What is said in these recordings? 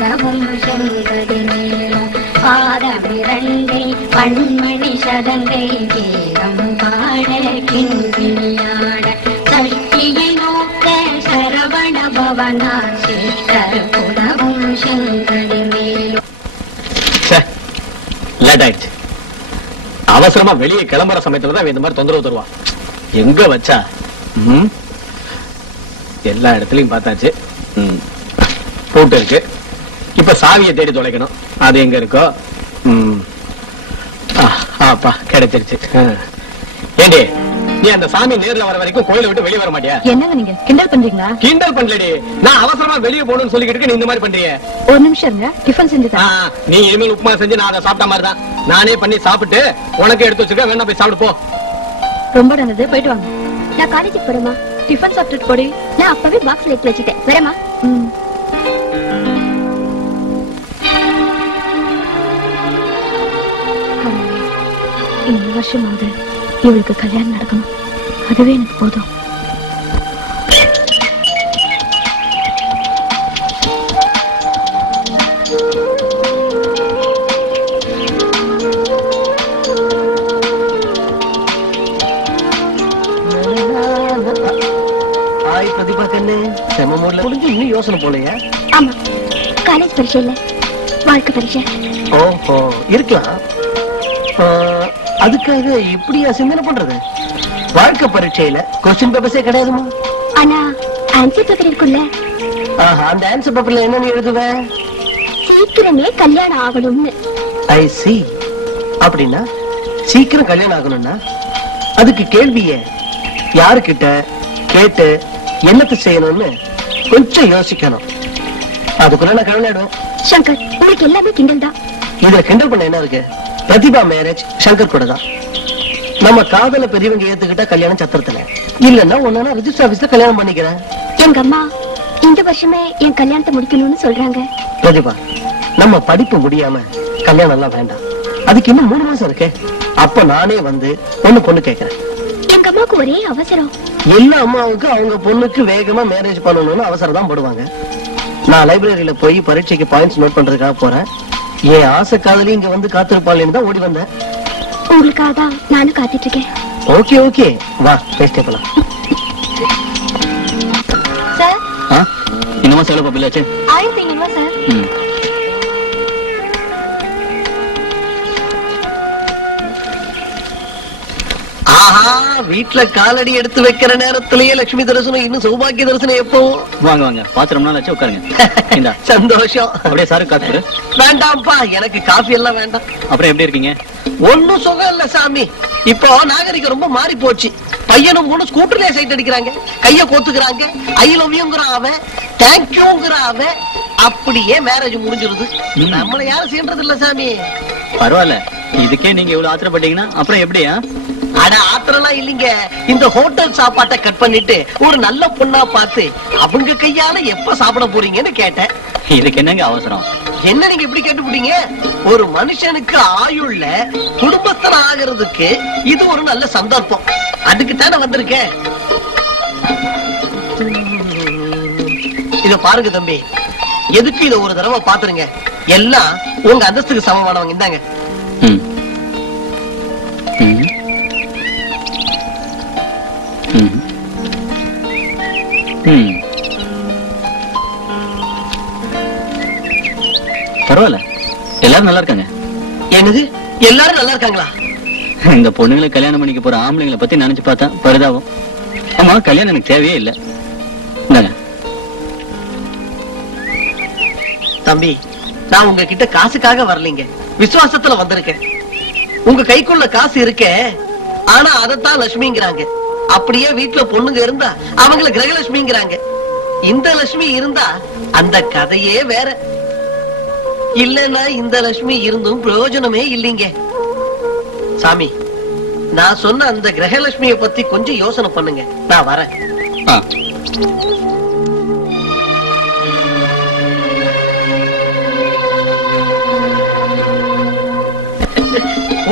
புலவும் செங்கடி மேலும் பாதமிரண்டில் பண்மணி சதங்கை கீதம் பாட கிண்கிணியாட சஷ்டியை நோக்க சரவண பவனார் சித்தர் புலவும் செங்கடி மேலும். லேட் ஆயிடுச்சு. அவசரமா வெளியே கிளம்புற சமயத்துலதான் இந்த மாதிரி தொந்தரவு தருவான். எங்க வச்சா எல்லா இடத்துலயும் பார்த்தாச்சு. பூட்டு இருக்கு. இப்ப சாவியை தேடி தொலைக்கணும். அது எங்க இருக்கோ? அப்பா கிடைச்சிருச்சு. ஏண்டி நீ அந்த சாமி நேர்ல வர வரைக்கும் கோயிலை விட்டு வெளியே வர மாட்டியா? என்னங்க நீங்க கிண்டல் பண்றீங்களா? கிண்டல் பண்ணலடி. நான் அவசரமா வெளியே போகணும்னு சொல்லிக்கிட்டு நீ இந்த மாதிரி பண்றீங்க. ஒரு நிமிஷம் இருங்க, டிஃபன் செஞ்சு தரேன். நீ இனிமேல் உப்புமா செஞ்சு நான் அதை சாப்பிட்ட மாதிரி தான். நானே பண்ணி சாப்பிட்டு உனக்கு எடுத்து வச்சுக்க. வேணா போய் சாப்பிட்டு போ. ரொம்ப நல்லது, போயிட்டு வாங்க. நான் காலேஜுக்கு போறேமா? டிஃபன் சாப்பிட்டுட்டு போடி. நான் அப்பவே பாக்ஸ்ல எடுத்து வச்சுட்டேன். வரேமா? இந்த வருஷமாவது இவளுக்கு கல்யாணம் நடக்கணும். அதுவே எனக்கு போதும். பிரதிபா கண்ணு செம்மூர்ல முடிஞ்சு இன்னும் யோசனை போலையா? ஆமா, காலேஜ் பரீட்சை இல்ல, வாழ்க்கை பரீட்சை. ஓஹோ, இருக்கலாம். அதுக்காக இப்படியா சிந்தனை பண்றது? வாழ்க்கை பரீட்சையில கொஸ்டின் பேப்பர்ஸே கிடையாதுமா? ஆனா ஆன்சர் பேப்பர் இருக்குல்ல. அந்த ஆன்சர் பேப்பர்ல என்ன நீ எழுதுவ? சீக்கிரமே கல்யாணம் ஆகணும்னு. ஐ சி. அப்படின்னா சீக்கிரம் கல்யாணம் ஆகணும்னா அதுக்கு கேள்விய யாருக்கிட்ட கேட்டு என்னத்தை செய்யணும்னு கொஞ்சம் யோசிக்கணும். அதுக்குள்ள நான் கவலையாடுவேன். சங்கர், உங்களுக்கு எல்லாமே கிண்டல் தான். இதுல கிண்டல் பண்ண என்ன இருக்கு? பிரதிபா மேரேஜ் சங்கர் கூட தான். நம்ம காதல பெரியவங்க ஏத்துக்கிட்டா கல்யாணம் சத்திரத்துல, இல்லன்னா ஒன்னா ரெஜிஸ்டர் ஆபீஸ்ல கல்யாணம் பண்ணிக்கிறேன். எங்க அம்மா இந்த வருஷமே என் கல்யாணத்தை முடிக்கணும்னு சொல்றாங்க. பிரதிபா, நம்ம படிப்பு முடியாம கல்யாணம் எல்லாம் வேண்டாம். அதுக்கு இன்னும் 3 மாசம் இருக்கு. அப்ப நானே வந்து பொண்ணு கேட்கிறேன். எங்க அம்மாவுக்கு ஒரே அவசரம். எல்லா அம்மாவுக்கு அவங்க பொண்ணுக்கு வேகமா மேரேஜ் பண்ணணும்னு அவசரம் தான் படுவாங்க. நான் லைப்ரரியில போய் பரீட்சைக்கு பாயிண்ட்ஸ் நோட் பண்றதுக்காக போறேன். என் ஆசை காதலி இங்க வந்து காத்திருப்பாள்னு தான் ஓடி வந்தேன். உங்களுக்காக தான் நானும் காத்துட்டு இருக்கேன். ஓகே ஓகே, வா பேசிட்டே போலாம். சார், என்னமா செலவு பில்லாச்சு? 1500 ரூபாய் சார். ஆஹா, வீட்டுல காலடி எடுத்து வைக்கிற நேரத்திலேயே லட்சுமி தரிசனம், இன்னும் சௌபாகிய தரிசனம் எப்போ? வாங்க வாங்க, பாத்திரம்னா வச்சு உட்காருங்க. சந்தோஷம். அப்படியே சாரு காசு வேண்டாம்ப்பா, எனக்கு காஃபி எல்லாம் வேண்டாம். அப்புறம் எப்படி இருக்கீங்க? ஒன்னும் சுகம் இல்ல சாமி. இப்போ நாகரிகம் ரொம்ப மாறி போச்சு. பையனும் பொண்ணு ஸ்கூட்டர்லயே சைட் அடிக்கிறாங்க, கைய கோத்துக்கிறாங்க, ஐ லவ் யூங்கிறான் அவன், தேங்க்யூங்கிறான் அவன். அப்படியே மேரேஜ் முடிஞ்சிருது. நம்மள யாரும் சீன்றது இல்ல சாமி. பரவாயில்ல, இதுக்கே நீங்க இவ்வளவு ஆத்திரப்பட்டீங்கன்னா அப்புறம் எப்படியா? அட ஆத்திரலாம் இல்லீங்க. இந்த ஹோட்டல் சாப்பாட்டை கட் பண்ணிட்டு ஒரு நல்ல பொண்ணா பார்த்து அவங்க கையால எப்ப சாப்பிட போறீங்கன்னு கேட்டேன். இதுக்கு என்னங்க அவசரம்? என்ன நீங்க இப்படி கேட்டுப்பீங்க? ஒரு மனுஷனுக்கு ஆயுள்ல குடும்பஸ்தன் ஆகிறதுக்கு இது ஒரு நல்ல சந்தர்ப்பம். அதுக்கு தானே வந்திருக்கேன். இத பாருங்க தம்பி, எதுக்கு இத ஒரு தடவை பாத்துருங்க. எல்லாம் உங்க அந்தஸ்துக்கு சமமானவங்க. இந்தாங்க. பரவாயில்ல, எல்லாரும் நல்லா இருக்காங்க. என்னது, எல்லாரும் நல்லா இருக்காங்களா? இந்த பொண்ணுங்களை கல்யாணம் பண்ணிக்க போற ஆம்பளைங்களை பத்தி நினைச்சு பார்த்தா பரிதாபம். ஆமா, கல்யாணம் எனக்கு தேவையே இல்லை. தம்பி, நான் உங்ககிட்ட காசுக்காக வரலீங்க, விசுவாசத்துல வந்திருக்கேன். உங்க கைக்குள்ள காசு இருக்க, ஆனா அதத்தான் லட்சுமிங்கிறாங்க. அப்படியே வீட்டுல பொண்ணுங்க இருந்தா அவங்கள கிரகலட்சுமிங்கிறாங்க. இந்த லட்சுமி இருந்தா அந்த கதையே வேற. இல்லன்னா இந்த லட்சுமி இருந்தும் பிரயோஜனமே இல்லைங்க. சாமி, நான் சொன்ன அந்த கிரகலட்சுமியை பத்தி கொஞ்சம் யோசனை பண்ணுங்க. நான் வரேன்.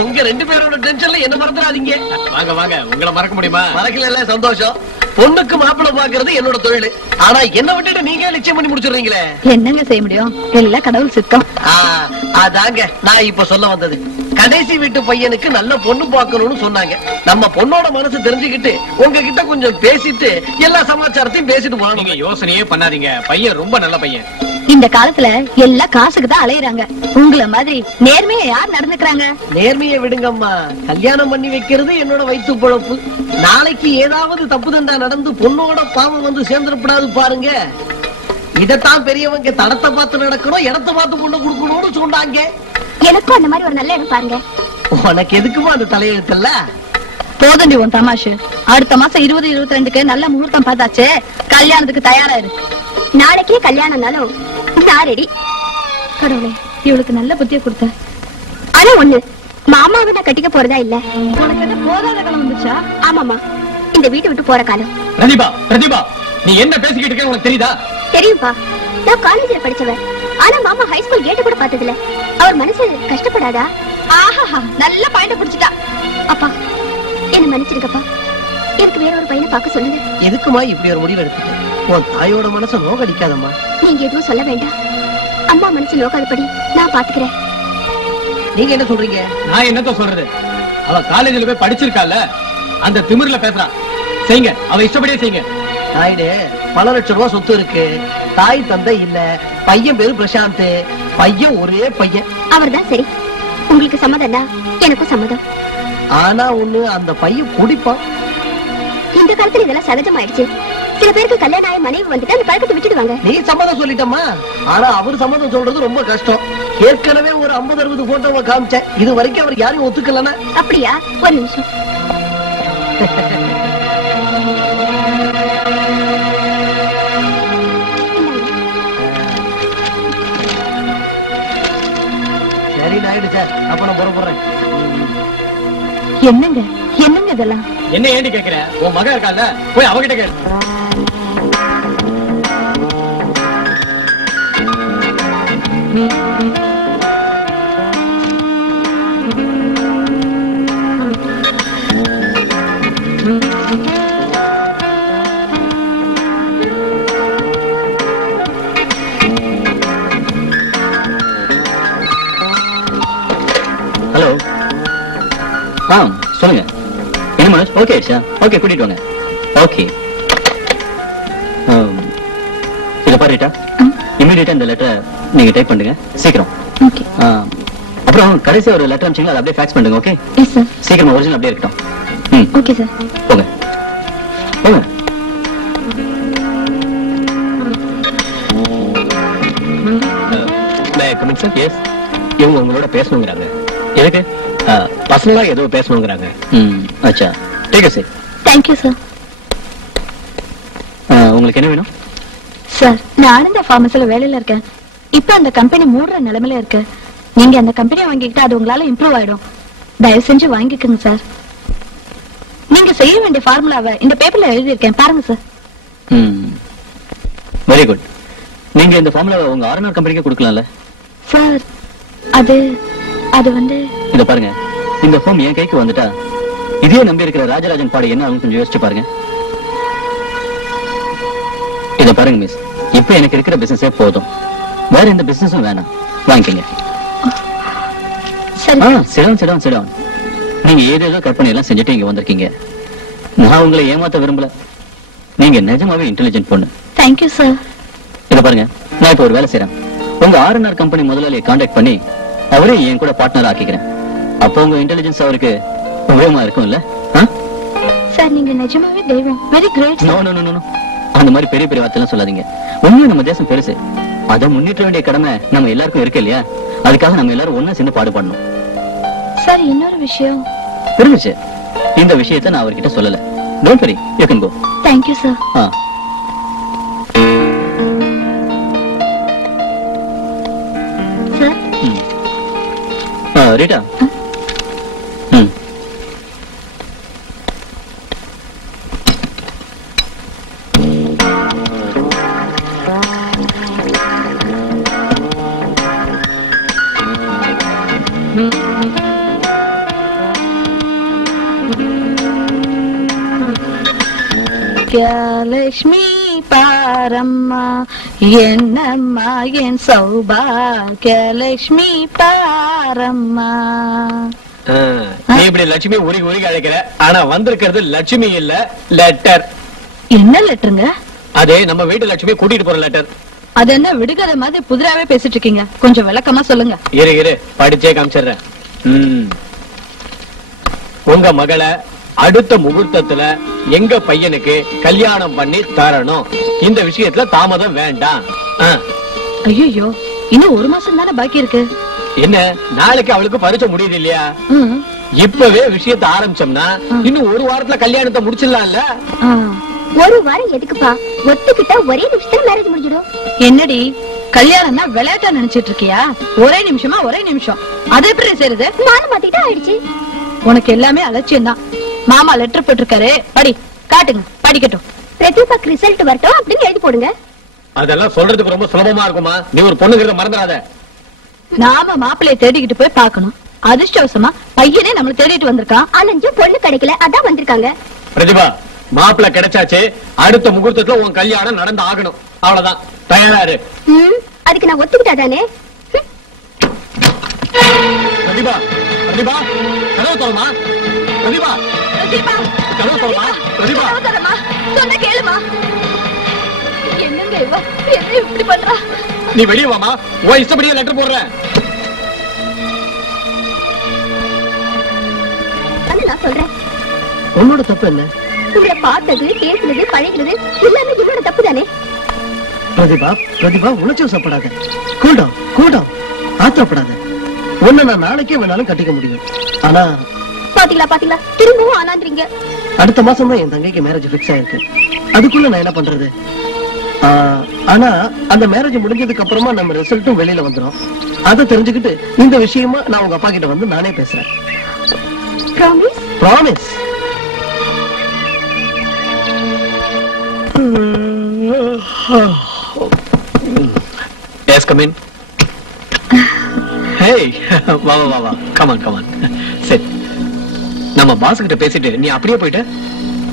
உங்க ரெண்டு பேரோட டென்ஷன்ல என்ன மறந்துடாதீங்க. வாங்க வாங்க, உங்களை மறக்க முடியுமா? மறக்கல, சந்தோஷம். பொண்ணுக்கு மாப்பிள்ளை பாக்குறது என்னோட தொழில். ஆனா என்ன விட்டுட்டு நீங்க நிச்சயம் பண்ணி முடிச்சிடுறீங்களே. என்னங்க செய்ய முடியும், எல்லாம் கடவுள் சித்தம். அதாங்க நான் இப்ப சொல்ல வந்தது. கடைசி வீட்டு பையனுக்கு நல்ல பொண்ணு பார்க்கணும்னு சொன்னாங்க. நம்ம பொண்ணோட மனசு தெரிஞ்சுக்கிட்டு உங்ககிட்ட கொஞ்சம் பேசிட்டு எல்லா சமாச்சாரத்தையும் பேசிட்டு போலாம். நீங்க யோசனையே பண்ணாதீங்க, பையன் ரொம்ப நல்ல பையன். இந்த காலத்துல எல்லாம் காசுக்கு தான் அலையுறாங்க. உங்கள மாதிரி நேர்மையா யார் நடந்துக்கிறாங்க? நேர்மையை விடுங்கம்மா, கல்யாணம் பண்ணி வைக்கிறது என்னோட வயிற்று பொழப்பு. நாளைக்கு ஏதாவது தப்பு தண்டா நடந்து பொண்ணோட பாவம் வந்து சேர்ந்துடப்படாது பாருங்க. இதத்தான் பெரியவங்க தடத்தை பார்த்து நடக்கணும், இடத்தை பார்த்து பொண்ணு கொடுக்கணும்னு சொன்னாங்க. எனக்கும் அந்த மாதிரி ஒரு நல்ல இடம் பாருங்க. உனக்கு எதுக்குமா அந்த தலையெழுத்துல? போதண்டி உன் தமாஷு. அடுத்த மாசம் 20-22க்கு நல்ல முகூர்த்தம் பார்த்தாச்சு, கல்யாணத்துக்கு தயாராரு. நாளைக்கே கல்யாணம்னாலும் நான் ரெடி. கடவுளே, இவளுக்கு நல்ல புத்திய கொடுத்த. ஆனா ஒண்ணு, மாமாவை நான் கட்டிக்க போறதா இல்ல. உனக்கு என்ன போதாத காலம் வந்துச்சா? ஆமாமா, இந்த வீட்டை விட்டு போற காலம். பிரதிபா, பிரதிபா, நீ என்ன பேசிக்கிட்டு இருக்க உனக்கு தெரியுதா? தெரியும்பா, நான் காலேஜ்ல படிச்சவன். ஆனா மாமா ஹை ஸ்கூல் கேட்டு கூட பார்த்ததில்ல. அவர் மனசு கஷ்டப்படாதா? ஆஹா, நல்ல பாயிண்ட் பிடிச்சிட்டா. அப்பா என்ன மன்னிச்சிருக்கப்பா, எனக்கு வேற ஒரு பையனை பார்க்க சொல்லுங்க. எதுக்குமா இப்படி ஒரு முடிவு எடுத்துக்க? உன் தாயோட மனசை நோக்கடிக்காதம்மா. நீங்க எதுவும் சொல்ல வேண்டாம். அம்மா மனசு நோக்காதபடி நான் பாத்துக்கிறேன். நீங்க என்ன சொல்றீங்க? நான் என்னத்த சொல்றது? அவ காலேஜ்ல போய் படிச்சிருக்கால, அந்த திமிர்ல பேசுறான். செய்யுங்க, அவ இஷ்டப்படியே செய்யுங்க. நாயுடு, பல லட்சம் ரூபாய் சொத்து இருக்கு, தாய் தந்தை இல்ல, பையன் பேரு பிரசாந்த், பையன் ஒரே பையன். அவர்தான் சரி. உங்களுக்கு சம்மதம்னா எனக்கும் சம்மதம். ஆனா ஒண்ணு, அந்த பையன் குடிப்பான். இந்த காலத்துல இதெல்லாம் சகஜமாயிடுச்சு. சில பேருக்கு கல்யாணம் ஆகி மனைவி வந்துட்டு அந்த பழக்கத்தை விட்டுடுவாங்க. நீ சம்மதம் சொல்லிட்டம்மா, ஆனா அவர் சம்மதம் சொல்றது ரொம்ப கஷ்டம். ஏற்கனவே ஒரு 50-60 போட்டோவை காமிச்சேன், இது வரைக்கும் அவர் யாரையும் ஒத்துக்கலன்னா. அப்படியா? ஒரு நிமிஷம். சரி நாயுடு சார், அப்ப நான் புறப்படுறேன். என்னங்க என்னங்க இதெல்லாம்? என்ன ஏண்டி கேக்குற? உன் மகன் இருக்கால, போய் அவகிட்ட கேளு. ஹலோ, சொல்லுங்க. என்ன மனோஜ், ஓகே சார், ஓகே கூட்டிட்டு வாங்க. ஓகே, இத பாருட்டா, இமிடியேட்டா இந்த லெட்டரை நீங்க டைப் பண்ணுங்க சீக்கிரம். ஓகே. அப்புறம் கடைசி ஒரு லெட்டர் அனுப்பிச்சீங்களா, அதை அப்படியே ஃபேக்ஸ் பண்ணுங்க. ஓகே? Yes sir. சீக்கிரமா ஒரிஜினல் அப்படியே இருக்கட்டும். Okay sir. போங்க போங்க. எஸ், இவங்க உங்களோட பேசணுங்கிறாங்க. எதுக்கு? பர்சனலா ஏதோ பேசணுங்கிறாங்க. அச்சா, டேக் சார். Thank you sir. உங்களுக்கு என்ன வேணும்? சார், நான் ஆனந்தா ஃபார்மசில வேலையில இருக்கேன். இப்ப அந்த கம்பெனி மூடுற நிலைமையில இருக்கு. நீங்க அந்த கம்பெனியை வாங்கிக்கிட்டா அது உங்களால இம்ப்ரூவ் ஆயிடும். தயவு செஞ்சு வாங்கிக்கோங்க சார். நீங்க செய்ய வேண்டிய ஃபார்முலாவை இந்த பேப்பர்ல எழுதியிருக்கேன், பாருங்க சார். Very good. நீங்க இந்த ஃபார்முலாவை உங்க ஆர்என்ஆர் கம்பெனிக்கு கொடுக்கலாம்ல சார்? அது வந்து இத பாருங்க, இந்த ஃபார்ம் என் கைக்கு வந்துட்டா இதே நம்பி இருக்கிற ராஜராஜன் பாடு என்ன ஆகும் கொஞ்சம் யோசிச்சு பாருங்க. இத பாருங்க மிஸ், இப்ப எனக்கு இருக்கிற பிசினஸே போதும், வேற எந்த பிசினஸும் வேணாம். வாங்கிக்கங்க. சிடம் நீங்க ஏதேதோ கற்பனை எல்லாம் செஞ்சுட்டு இங்க வந்திருக்கீங்க. நான் உங்களை ஏமாத்த விரும்பல. நீங்க நிஜமாவே இன்டெலிஜென்ட் பொண்ணு. Thank you sir. இத பாருங்க, நான் இப்ப ஒரு வேலை செய்யறேன். உங்க ஆர்என்ஆர் கம்பெனி முதலாளியை கான்டாக்ட் பண்ணி அவரே என் கூட பார்ட்னர் ஆக்கிக்கிறேன். அப்போ உங்க இன்டெலிஜென்ஸ் அவருக்கு உபயோகமா இருக்கும்ல? சார், நீங்க நிஜமாவே தெய்வம். Very great. No no no, அந்த மாதிரி பெரிய பெரிய வார்த்தைலாம் சொல்லாதீங்க. உண்மையா நம்ம தேசம் பெருசு, அதை முன்னேற்ற வேண்டிய கடமை நம்ம எல்லாருக்கும் இருக்கு இல்லையா? அதுக்காக நம்ம எல்லாரும் ஒன்னா சேர்ந்து பாடுபடணும். சார், இன்னொரு விஷயம் புரிஞ்சுச்சு. இந்த விஷயத்தை நான் அவர்கிட்ட சொல்லல. Don't worry, you can go. Thank you sir. Sir, Rita, Saubhagyalakshmi பாரம்மா, என்னம்மா என் சௌபாகியலட்சுமி பாரம்மா. நீ இப்படி லட்சுமி உருகி உருகி அழைக்கிற, ஆனா வந்திருக்கிறது லட்சுமி இல்ல, லெட்டர். என்ன லெட்டருங்க? அதே நம்ம வீட்டு லட்சுமி கூட்டிட்டு போற லெட்டர். அது என்ன விடுகதை மாதிரி புதிராவே பேசிட்டு இருக்கீங்க? கொஞ்சம் விளக்கமா சொல்லுங்க. இரு படிச்சே காமிச்சிடுறேன். உங்க மகளை அடுத்த முகூர்த்தத்துல எங்க பையனுக்கு கல்யாணம் பண்ணி தரணும். இந்த விஷயத்துல தாமதம் வேண்டாம். ஐயோ, இன்னும் 1 மாசம் தானே பாக்கி இருக்கு. என்ன, நாளைக்கு அவளுக்கு பரிச்சை முடியுது இல்லையா? இப்பவே விஷயத்தை ஆரம்பிச்சோம்னா இன்னும் 1 வாரத்துல கல்யாணத்தை முடிச்சிடலாம்ல. 1 வாரம் எதுக்குப்பா? ஒத்துக்கிட்டா ஒரே நிமிஷத்துல மேரேஜ் முடிஞ்சிடும். என்னடி கல்யாணம்னா விளையாட்டா நினைச்சிட்டு இருக்கியா? ஒரே நிமிஷம் அது எப்படி செய்யறது? நானும் மாத்திட்டா ஆயிடுச்சு. உனக்கு எல்லாமே அலட்சியம் தான். மாமா லெட்டர் போட்டிருக்காரு, படி. காட்டுங்க, படிக்கட்டும். பிரதீபாக்கு ரிசல்ட் வரட்டும் அப்படின்னு எழுதி போடுங்க. அதெல்லாம் சொல்றதுக்கு ரொம்ப சுலபமா இருக்குமா? நீ ஒரு பொண்ணுங்கிறத மறந்துடாத. நாம மாப்பிள்ளைய தேடிக்கிட்டு போய் பார்க்கணும். அதிர்ஷ்டவசமா பையனே நம்மள தேடிட்டு வந்திருக்கான். அலைஞ்சு பொண்ணு கிடைக்கல, அதான் வந்திருக்காங்க. பிரதிபா, மாப்பிள்ளை கிடைச்சாச்சு. அடுத்த முகூர்த்தத்துல உன் கல்யாணம் நடந்து ஆகணும். அவ்வளவுதான். தயாரா இரு. அதுக்கு நான் ஒத்துக்கிட்டாதானே? பிரதிபா, பிரதிபா, கதவு தரமா? பிரதிபா, கதவு தரமா? பிரதிபா, சொன்ன கேளுமா. என்னங்க இவ என்ன இப்படி பண்றா? நீ வெளியே வாமா. உன் இஷ்டப்படியே லெட்டர் போடுறேன். நான் சொல்றேன். உன்னோட தப்பு என்ன? உங்களை பார்த்தது, பேசுனது, பழகினது எல்லாமே இவனோட தப்பு தானே? பிரதிபா உணர்ச்சிவசப்படாத. கூல்டவுன். ஆத்திரப்படாத. உன்னை நான் நாளைக்கே வேணாலும் கட்டிக்க முடியும். ஆனா பாத்தீங்களா திரும்பவும் ஆனான்றீங்க. அடுத்த மாசம் தான் என் தங்கைக்கு மேரேஜ் பிக்ஸ் ஆயிருக்கு. அதுக்குள்ள நான் என்ன பண்றது? ஆனா அந்த மேரேஜ் முடிஞ்சதுக்கு அப்புறமா நம்ம ரிசல்ட்டும் வெளியில வந்துடும். அதை தெரிஞ்சுக்கிட்டு இந்த விஷயமா நான் உங்க அப்பா கிட்ட வந்து நானே பேசுறேன். Promise. Yes, come in. Hey, வா. Come on. சரி, நம்ம பாஸ் கிட்ட பேசிட்டு நீ அப்படியே போயிட்ட.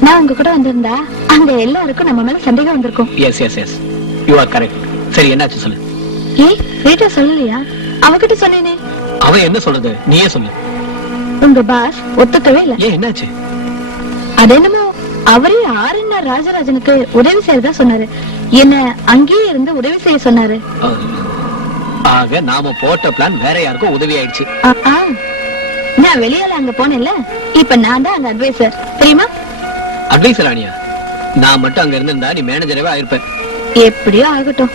நான் உங்க கூட வந்திருந்தா அங்க எல்லாருக்கும் நம்ம மேல சந்தேகம் வந்திருக்கும். Yes. You are correct. சரி, என்னாச்சு சொல்லு. ரேட்டா சொல்லலையா? அவகிட்ட சொன்னேனே. அவன் என்ன சொல்றது? நீயே சொல்லு. உங்க பாஸ் ஒத்துக்கவே இல்ல. ஏன், என்னாச்சு? அது என்னமோ அவரே ஆர்என்ஆர் ராஜராஜனுக்கு உதவி செய்யறதா சொன்னாரு. என்ன அங்கேயே இருந்து உதவி செய்ய சொன்னாரு. ஆக நாம போட்ட பிளான் வேற யாருக்கும் உதவி ஆயிடுச்சு. நான் வெளியால அங்க போனேன்ல, இப்ப நான் தான் அங்க அட்வைசர். தெரியுமா? அட்வைசர் ஆனியா? நான் மட்டும் அங்க இருந்திருந்தா நீ மேனேஜரவே ஆயிருப்பேன். எப்படியோ ஆகட்டும்,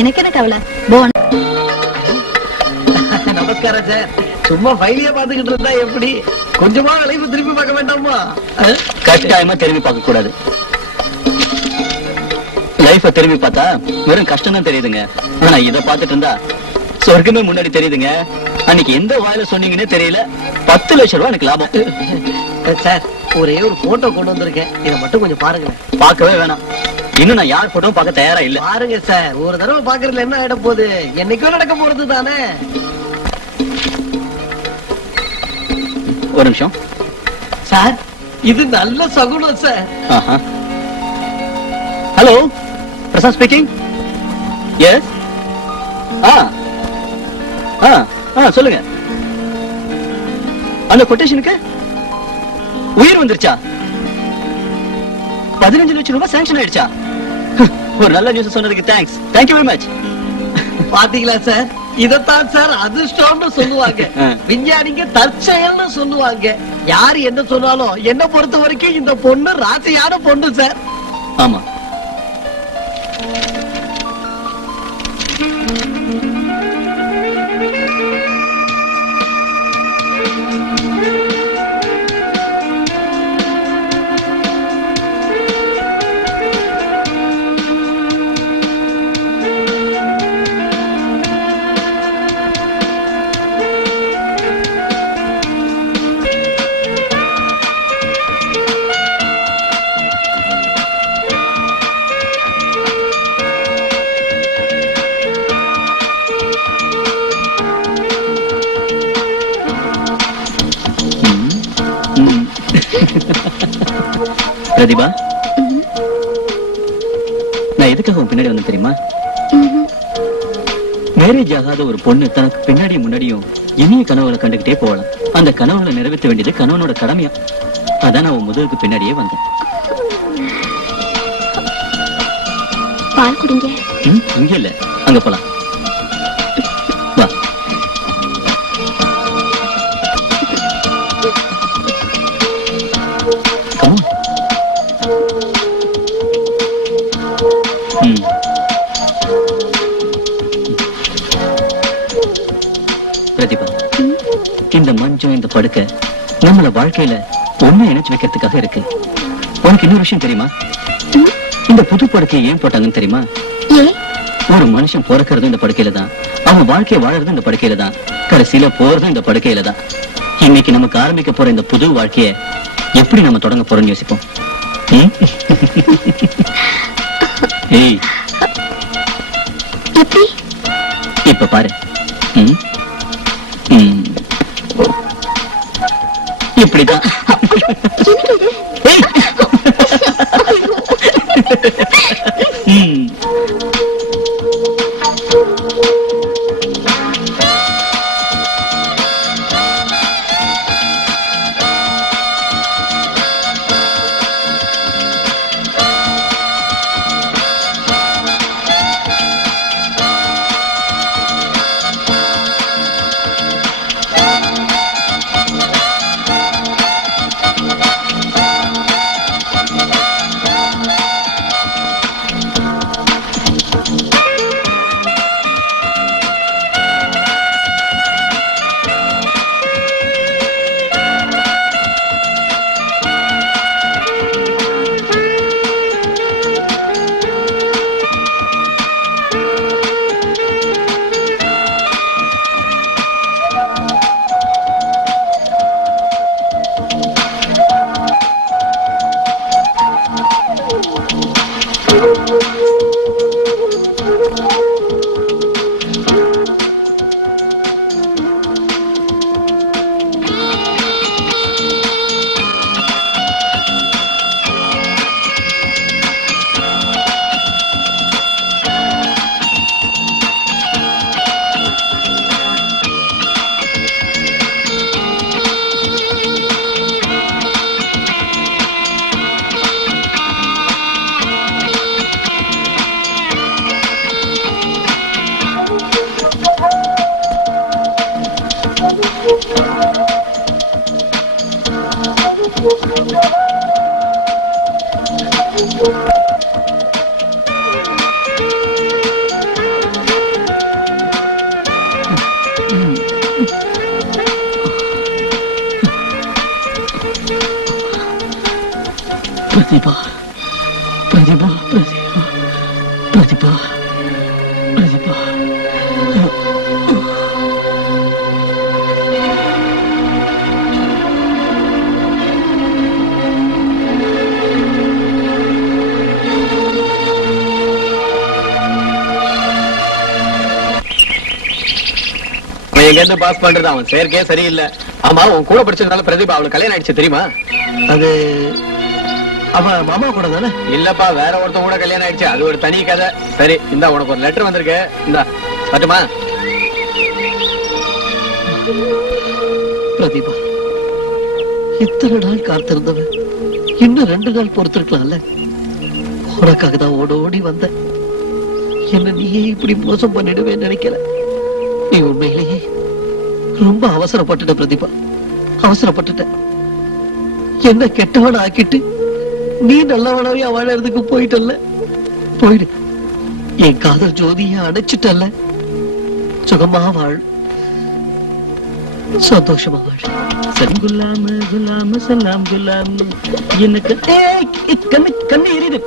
எனக்கு என்ன கவலை. நமஸ்காரம் சார். சும்மா ஃபைலியா பாத்துக்கிட்டு இருந்தா எப்படி? கொஞ்சமா லைஃப் திருப்பி பார்க்க வேண்டாமா? கட்டாயமா திரும்பி பார்க்க கூடாது. லைஃப திரும்பி பார்த்தா வெறும் கஷ்டம் தான் தெரியுதுங்க. ஆனா இத பாத்துட்டு இருந்தா சொர்க்கமே முன்னாடி தெரியுதுங்க. அன்னைக்கு எந்த வாயில சொன்னீங்கன்னே தெரியல. 10 லட்சம் ரூபாய் எனக்கு லாபம். சார், ஒரே ஒரு போட்டோ கொண்டு வந்திருக்கேன். இதை மட்டும் கொஞ்சம் பாருங்களேன். பார்க்கவே வேணாம். இன்னும் நான் யார் போட்டோவும் பார்க்க தயாரா இல்ல. பாருங்க சார், ஒரு தடவை பாக்குறதுல என்ன ஆயிட போகுது? என்னைக்கோ நடக்க போறது தானே. ஒரு நிமிஷம் சார், இது நல்ல சகுனம் sir. Hello, Prasad speaking. Yes. சொல்லுங்க. அந்த கொட்டேஷனுக்கு உயிர் வந்துருச்சா? 15 லட்சம் ரூபாய் சாங்ஷன் ஆயிடுச்சா? ஒரு நல்ல நியூஸ் சொன்னதுக்கு thanks. Thank you very much. பாத்தீங்களா சார், இதத்தான் சார் அதிர்ஷ்டம்னு சொல்லுவாங்க. விஞ்ஞானிங்க தற்செயல்னு சொல்லுவாங்க. யாரு என்ன சொன்னாலும் என்ன பொறுத்த வரைக்கும் இந்த பொண்ணு ராசியான பொண்ணு சார். ஆமா. பிரதிபா, நான் எதுக்காக உன் பின்னாடி வந்து தெரியுமா? மேரேஜ் ஆகாத ஒரு பொண்ணு தனக்கு பின்னாடி முன்னாடியும் இனிய கனவுகளை கண்டுகிட்டே போகலாம். அந்த கனவுகளை நிறைவேற்ற வேண்டியது கணவனோட கடமையா. அதான் நான் உன் முதலுக்கு பின்னாடியே வந்தேன். பால் குடிங்க. இங்க இல்ல, அங்க போலாம். வா. Come on. பிரதிபா, இந்த மஞ்சம் இந்த படுக்கை நம்மள வாழ்க்கையில ஒண்ணு இணைச்சு வைக்கிறதுக்காக இருக்கு. உனக்கு இன்னொரு விஷயம் தெரியுமா? இந்த புது படுக்கையை ஏன் போட்டாங்கன்னு தெரியுமா? ஒரு மனுஷன் பிறக்கிறது இந்த படுக்கையில தான், அவன் வாழ்க்கையை வாழறது இந்த படுக்கையில தான், கடைசியில போறதும் இந்த படுக்கையில தான். இன்னைக்கு நமக்கு ஆரம்பிக்க போற இந்த புது வாழ்க்கைய எப்படி நம்ம தொடங்க போறோம்னு யோசிப்போம். ஏய், இப்ப பாரு. இப்படிதான். பிரதிபா, பிரதிபா, பிரதிபா, பிரதிபா, பிரதிபா. எங்க இருந்து பாஸ் பண்றது அவன் செயற்கையே சரியில்லை. ஆமா, உன் கூட படிச்சதுனால பிரதீபா அவளுக்கு கல்யாணம் ஆயிடுச்சு தெரியுமா? அது அவன் மாமா கூட தானே? இல்லப்பா, வேற ஒருத்தன் கூட கல்யாணம் ஆயிடுச்சு. அது ஒரு தனி கதை. சரி, இந்த உனக்கு ஒரு லெட்டர் வந்திருக்கு, இந்த பட்டுமா? பிரதீபா, இத்தனை நாள் காத்திருந்தவன் இன்னும் 2 நாள் பொறுத்திருக்கலாம்ல. உனக்காக தான் ஓடி வந்த. என்ன நீயே இப்படி மோசம் பண்ணிடுவேன்னு நினைக்கல. நீ உண்மையிலேயே ரொம்ப அவசரப்பட்டுட்ட பிரதீபா, அவசரப்பட்டுட்ட. என்ன கெட்டவன ஆக்கிட்டு நீ நல்லவனாவே வாழறதுக்கு போயிட்டல்ல. போயிடு. என் காதல் ஜோதியை அணைச்சிட்டல்ல. சுகமா வாழ், சந்தோஷமா வாழ். குலாம குலாம சலாம் குலாம். எனக்கு கண்ணு கண்ணு எரியுது.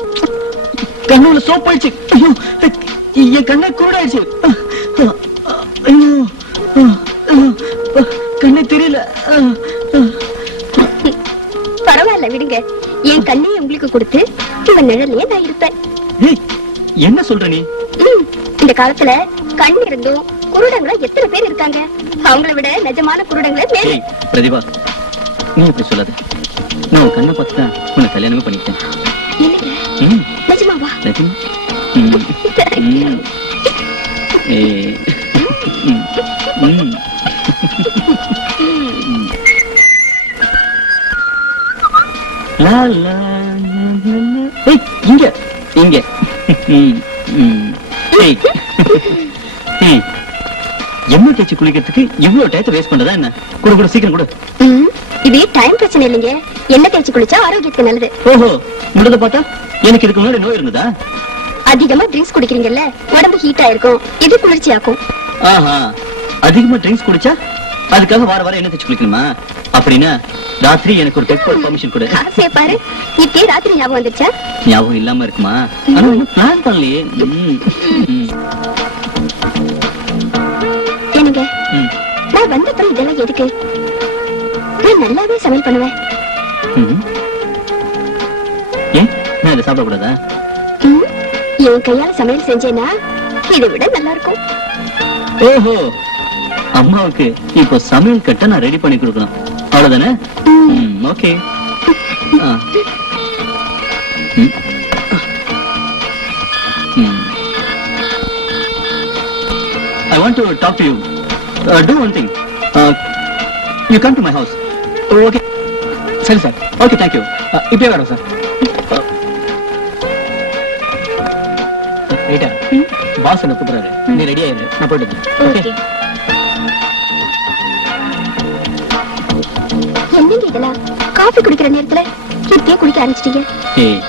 கண்ணுல சோப் ஆயிடுச்சு. ஐயோ, என் கண்ணை கூட ஆயிடுச்சு. ஐயோ, கண்ணே தெரியல. பரவாயில்ல, விடுங்க. என் கண்ணையை உங்களுக்கு கொடுத்து உங்க நிழலையே நான் இருப்பேன். என்ன சொல்ற நீ? இந்த காலத்துல கண் இருந்தும் குருடங்களும் எத்தனை பேர் இருக்காங்க. அவங்கள விட நிஜமான குருடங்களே. பிரதிபா, நீ இப்படி சொல்லாத. நான் உன் கண்ணை பார்த்து தான் உன்னை கல்யாணமே பண்ணிட்டேன். நிஜமாவா? நிஜமா. இங்க இங்க எண்ணெய் தேய்ச்சி குளிக்கிறதுக்கு இவ்வளவு டயத்தை வேஸ்ட் பண்றதா என்ன? கூட கூட சீக்கிரம் கூட. இது டைம் பிரச்சனை இல்லைங்க. எண்ணெய் தேய்ச்சி குளிச்சா ஆரோக்கியத்துக்கு நல்லது. ஓஹோ, முடித பார்த்தா எனக்கு இதுக்கு முன்னாடி நோய் இருந்ததா? அதிகமா ட்ரிங்க்ஸ் குடிக்கிறீங்கல்ல, உடம்பு ஹீட் ஆயிருக்கும், இது குளிர்ச்சி ஆக்கும். ஆஹா, அதிகமா ட்ரிங்க்ஸ் குடிச்சா அதுக்காக வார வாரம் எண்ணெய் தேய்ச்சி குளிக்கணுமா? அப்படின்னா ராத்திரி எனக்கு ஒரு டெக்ஸ்ட் பர்மிஷன் கொடு. ஆசையை பாரு, இப்பயே ராத்திரி ஞாபகம் வந்துச்சா? ஞாபகம் இல்லாம இருக்குமா? ஆனா ஒன்னும் பிளான் பண்ணலையே. என்னங்க, நான் வந்தப்பறம் இதெல்லாம் எதுக்கு? நான் நல்லாவே சமையல் பண்ணுவேன். ஏன் நான் இதை சாப்பிடக்கூடாதா? என் கையால சமையல் செஞ்சேன்னா இதை விட நல்லா இருக்கும். ஓஹோ, அம்மாவுக்கு இப்போ சமையல் கட்ட நான் ரெடி பண்ணி கொடுக்கணும், அவ்வளவுதானே? Okay. I want to talk to you. Do one thing. You come to my house. Okay. சரி சார். Okay, thank you. இப்பவே வரோம் சார். ரைட்டா, பாஸ் என்ன கூப்பிடுறாரு, நீ ரெடி ஆயிரு, நான் போயிட்டு ஓகே. என்னங்க இதெல்லாம் காஃபி குடிக்கிற நேரத்துல இப்பயே குடிக்க ஆரம்பிச்சிட்டீங்க? ஏய்,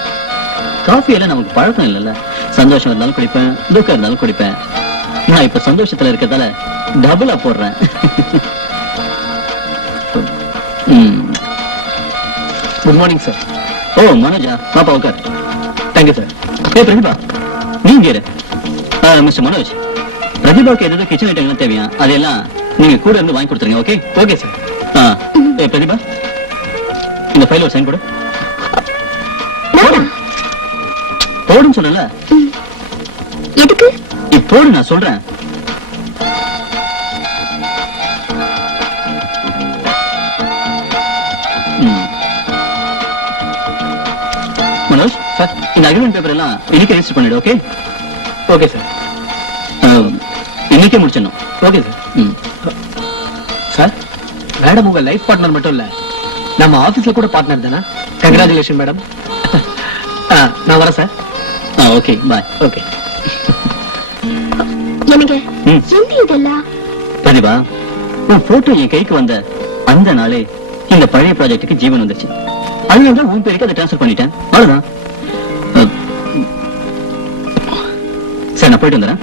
காஃபி எல்லாம் நமக்கு பழக்கம் இல்லைல்ல. சந்தோஷம் இருந்தாலும் குடிப்பேன், துக்கம் இருந்தாலும் குடிப்பேன். நான் இப்ப சந்தோஷத்துல இருக்கிறதால டபுளா போடுறேன். Good morning sir. ஓ மனோஜா, பாப்பா உட்கார். Thank you sir. ஏ பிரதிபா, நீங்க இரு. மிஸ்டர் மனோஜ், பிரதிபாவுக்கு ஏதாவது கிச்சன் ஐட்டங்கள் தேவையா? அதையெல்லாம் நீங்க கூட இருந்து வாங்கி கொடுத்துருங்க. ஓகே? Okay sir. ஏ பிரதிபா, இந்த ஃபைல் ஒரு சைன் கொடு. போடுன்னு சொன்னல, எதுக்கு? போடு, நான் சொல்றேன். மனோஜ் சார், இந்த அக்ரிமெண்ட் பேப்பர் எல்லாம் இன்னைக்கு ரெஜிஸ்டர் பண்ணிடு. ஓகே? Okay sir. இன்னைக்கே முடிச்சிடணும். Okay sir. சார், மேடம் உங்க லைஃப் பார்ட்னர் மட்டும் இல்ல, நம்ம ஆபீஸ்ல கூட பார்ட்னர் தானே? Congratulation madam. நான் வரேன் சார். ஓகே, பாய். ஓகே. எனக்கு என்ன இதெல்லாம்? பிரதிபா, உன் போட்டோ என் கைக்கு வந்த அந்த நாளே இந்த பழைய ப்ராஜெக்டுக்கு ஜீவன் வந்துருச்சு. அதனால உன் பேருக்கு அதை டிரான்ஸ்ஃபர் பண்ணிட்டேன், அவ்வளவுதான். சார், நான் போயிட்டு வந்துடுறேன்.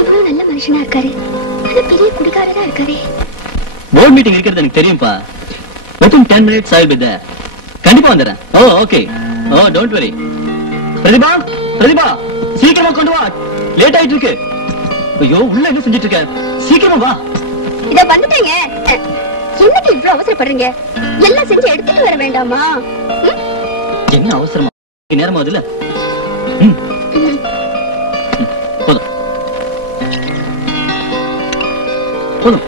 இவ்வளவு நல்ல மனுஷனா இருக்காரு, ஆனா பெரிய குடிகாரரா இருக்காரு. போர்ட் மீட்டிங் இருக்கிறது எனக்கு தெரியும்பா. within 10 minutes I will be there. கண்டிப்பா வந்துடுறேன். ஓ okay. O don't worry. Pratibha, Pratibha, சீக்கிரமா கொண்டு வா, லேட் ஆயிட்டு இருக்கு. ஐயோ, உள்ள என்ன செஞ்சிட்டு இருக்க? சீக்கிரமா வா. இத வந்துட்டேங்க. என்னது இவ்வளவு அவசரப்படுறீங்க? எல்லாம் செஞ்சு எடுத்துட்டு வர வேண்டாமா? என்ன அவசரமா? நேரம் ஆகுதுல. போதும் போதும்.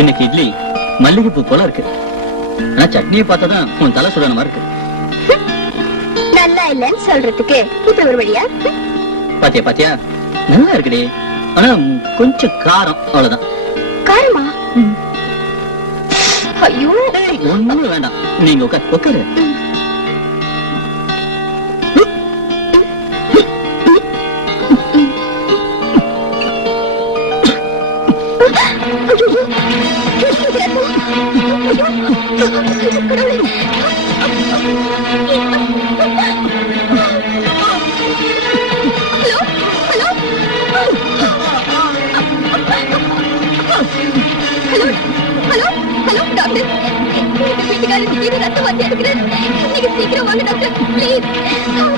இன்னைக்கு இட்லி மல்லிகைப்பூ போல இருக்கு. ஆனா சட்னியை பார்த்தாதான் உன் தலை சுடான மாதிரி இருக்கு. நல்லா இல்லன்னு சொல்றதுக்கு இப்படி ஒரு வழியா? பாத்தியா பாத்தியா, நல்லா இருக்குடி. ஆனா கொஞ்சம் காரம், அவ்வளவுதான். காரமா? ஐயோ, ஒண்ணும் வேண்டாம், நீங்க உட்காரு உட்காரு. சீக்கிரம் வாங்க டாக்டர், ப்ளீஸ்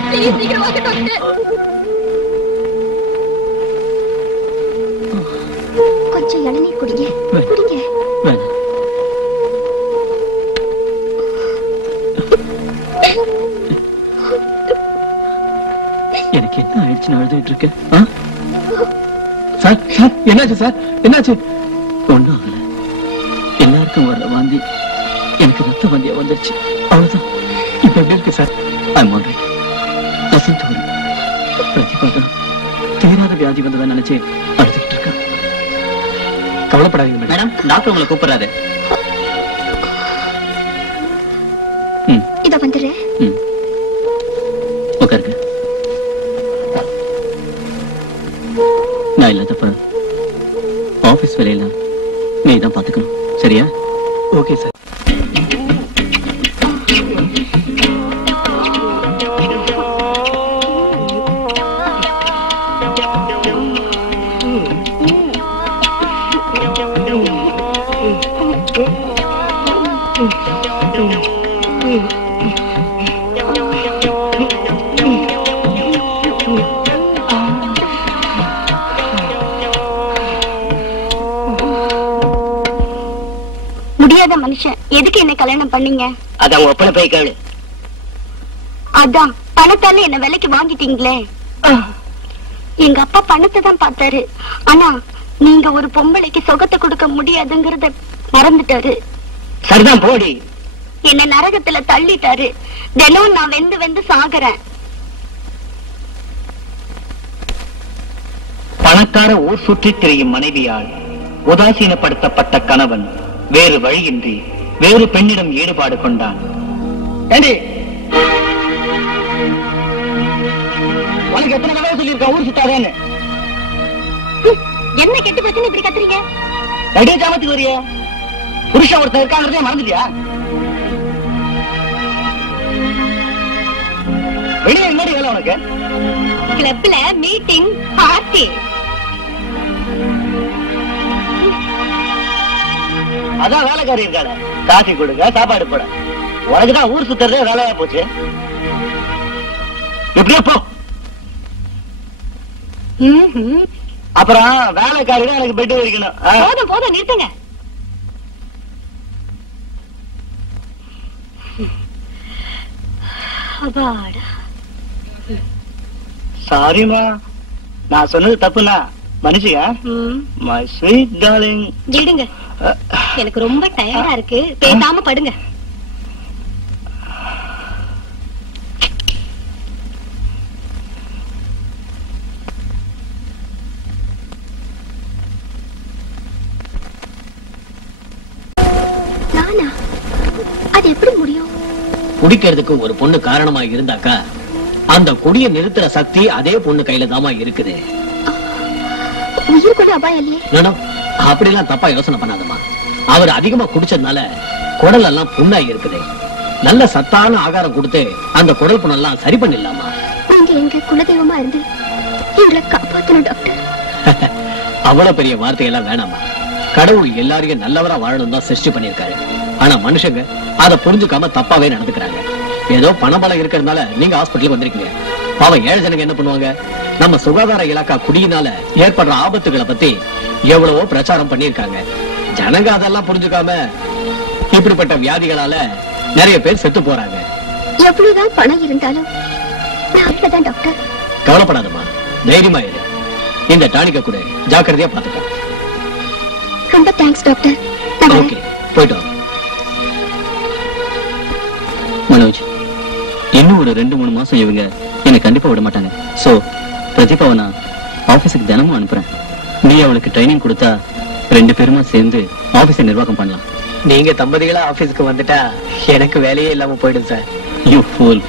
ப்ளீஸ் சீக்கிரம் வாங்க டாக்டர். கொஞ்சம் இளநீர் குடிங்க, குடிங்க. எனக்கு என்ன ஆயிடுச்சுன்னு அழுதுட்டு இருக்கேன். சார், சார், என்னாச்சு சார், என்னாச்சு? ஒண்ணும் ஆகல. எல்லாருக்கும் எனக்கு ரத்த வந்தியா வந்துருச்சு. அவ்வளவுதான். இப்ப எப்படி இருக்கு சார்? I'm alright. பிரதிபாதம் தீராத வியாதி வந்ததை நினைச்சு அழுதுகிட்டு இருக்கா. கவலைப்படாதீங்க மேடம். டாக்டர் உங்களை கூப்பிடுறாரு. இத வந்துரு. உட்காருங்க. நான் இல்லாதப்ப ஆபீஸ் வேலையில நீ தான் பாத்துக்கணும். சரியா? Okay sir. முடியாத மனுஷன் எதுக்கு என்ன கல்யாணம் பண்ணீங்க? அதான் உங்க ஒப்பனை போய் கேளு. அதான் பணத்தால என்ன விலைக்கு வாங்கிட்டீங்களே. எங்க அப்பா பணத்தை தான் பார்த்தாரு. ஆனா நீங்க ஒரு பொம்பளைக்கு சொகத்தை கொடுக்க முடியாதுங்கறத மறந்துட்டாரு. சரிதான் போடி. என்ன நரகத்துல தள்ளிட்டாரு. தினம் நான் வெந்து வெந்து சாகுறேன். பணக்கார ஊர் சுற்றி திரியும் மனைவியால் உதாசீனப்படுத்தப்பட்ட கணவன் வேறு வழியின்றி வேறு பெண்ணிடம் ஈடுபாடு கொண்டான். உனக்கு எத்தனை தடவை சொல்லியிருக்கா ஊர் சுத்தாதேன்னு? என்ன கெட்டு போச்சுன்னு இப்படி கத்துறீங்க? ரெடியா ஜாமத்துக்கு வரிய புருஷன் ஒருத்தர் இருக்காங்கிறதே மறந்துட்டியா? வெளியே என்னடி வேலை உனக்கு? கிளப்ல மீட்டிங் பார்ட்டி. அதான் வேலைக்காரி இருக்காள, காஃபி கொடுங்க சாப்பாடு போட. உனக்குதான் ஊர் சுத்துறதே வேலையா போச்சு. எப்படியோ போ. அப்புறம் வேலைக்காரி தான் எனக்கு பெட்டு வைக்கணும். போதும் போதும் நிறுத்துங்க. சாரிமா, நான் சொன்னது தப்புனா மன்னிச்சுக்க. My sweet darling. விடுங்க, எனக்கு ரொம்ப டயர்டா இருக்கு. பேசாம படுங்க. நானா? அது எப்படி முடியும்? குடிக்கிறதுக்கு ஒரு பொண்ணு காரணமா இருந்தாக்கா அந்த குடியை நிறுத்துற சக்தி அதே பொண்ணு கையில தாமா இருக்குது. உயிர் கூட அபாயம் இல்லையே. அப்படிலாம் தப்பா யோசனை பண்ணாதம்மா. அவர் அதிகமா குடிச்சதுனால குடல் எல்லாம் புண்ணாகி இருக்குது. நல்ல சத்தான ஆகாரம் கொடுத்து அந்த குடல் புண்ணெல்லாம் சரி பண்ணிடலாமா? நீங்க எங்க குலதெய்வமா இருந்து எங்களை காப்பாத்தணும் டாக்டர். அவ்வளவு பெரிய வார்த்தையெல்லாம் வேணாமா. கடவுள் எல்லாரையும் நல்லவரா வாழணும் தான் சிருஷ்டி பண்ணிருக்காரு. ஆனா மனுஷங்க அதை புரிஞ்சுக்காம தப்பாவே நடந்துக்கிறாங்க. ஏதோ பணபலம் இருக்கிறதுனால நீங்க ஹாஸ்பிட்டலுக்கு வந்திருக்கீங்க. பாவம் ஏழை ஜனங்க என்ன பண்ணுவாங்க? நம்ம சுகாதார இலாக்கா குடியினால ஏற்படுற ஆபத்துகளை பத்தி எவ்வளவோ பிரச்சாரம் பண்ணிருக்காங்க. ஜனங்க அதெல்லாம் புரிஞ்சுக்காம இப்படிப்பட்ட வியாதிகளால நிறைய பேர் செத்து போறாங்க. எவ்வளவுதான் பணம் இருந்தாலும் நான் டாக்டர். கவலைப்படாதமா, தைரியமா இரு. இந்த டானிக்க கூட ஜாக்கிரதையா பாத்துக்கோ. ரொம்ப தேங்க்ஸ் டாக்டர். ஓகே, போயிட்டு வாங்க. மனோஜ், இன்னும் ஒரு 2-3 மாசம் இவங்க என்னை கண்டிப்பா விட மாட்டாங்க. சோ பிரதீபாவை நான் ஆபீஸுக்கு தினமும் அனுப்புறேன். நீ அவளுக்கு ட்ரைனிங் கொடுத்தா 2 பேருமா சேர்ந்து ஆபீஸை நிர்வாகம் பண்ணலாம். நீங்க தம்பதிகளா ஆபீஸ்க்கு வந்துட்டா எனக்கு வேலையே இல்லாம போயிடும் sir. You pool,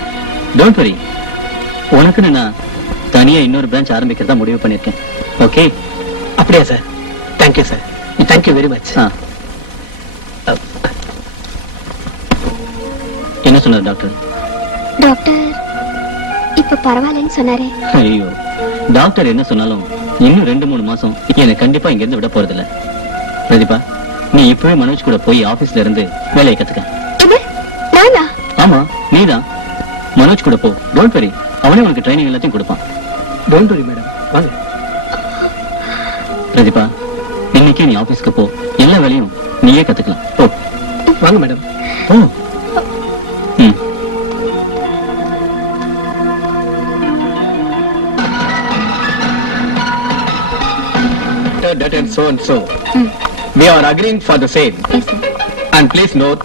don't worry. உனக்குன்னு நான் தனியா இன்னொரு பிரான்ச் ஆரம்பிக்கிறதா முடிவு பண்ணிருக்கேன். ஓகே? அப்படியா sir? Thank you sir, thank you very much. என்ன சொன்னார் டாக்டர்? டாக்டர் இப்ப பரவாயில்லன்னு சொன்னாரே. ஐயோ, டாக்டர் என்ன சொன்னாலும் இன்னும் 2-3 மாசம் என்னை கண்டிப்பா இங்க இருந்து விட போறதில்ல. பிரதீபா, நீ இப்பவே மனோஜ் கூட போய் ஆபீஸ்ல இருந்து வேலையை கத்துக்க. நானா? ஆமா, நீதான். மனோஜ் கூட போ. டோன்ட் வரி, அவனே உனக்கு ட்ரைனிங் எல்லாத்தையும் கொடுப்பான். டோன்ட் வரி மேடம், வாங்க. பிரதீபா, இன்னைக்கு நீ ஆபீஸ்க்கு போ. எல்லா வேலையும் நீயே கத்துக்கலாம். போ. வாங்க மேடம். ஓ. That and so. We are agreeing for the same. Yes, sir. And please note,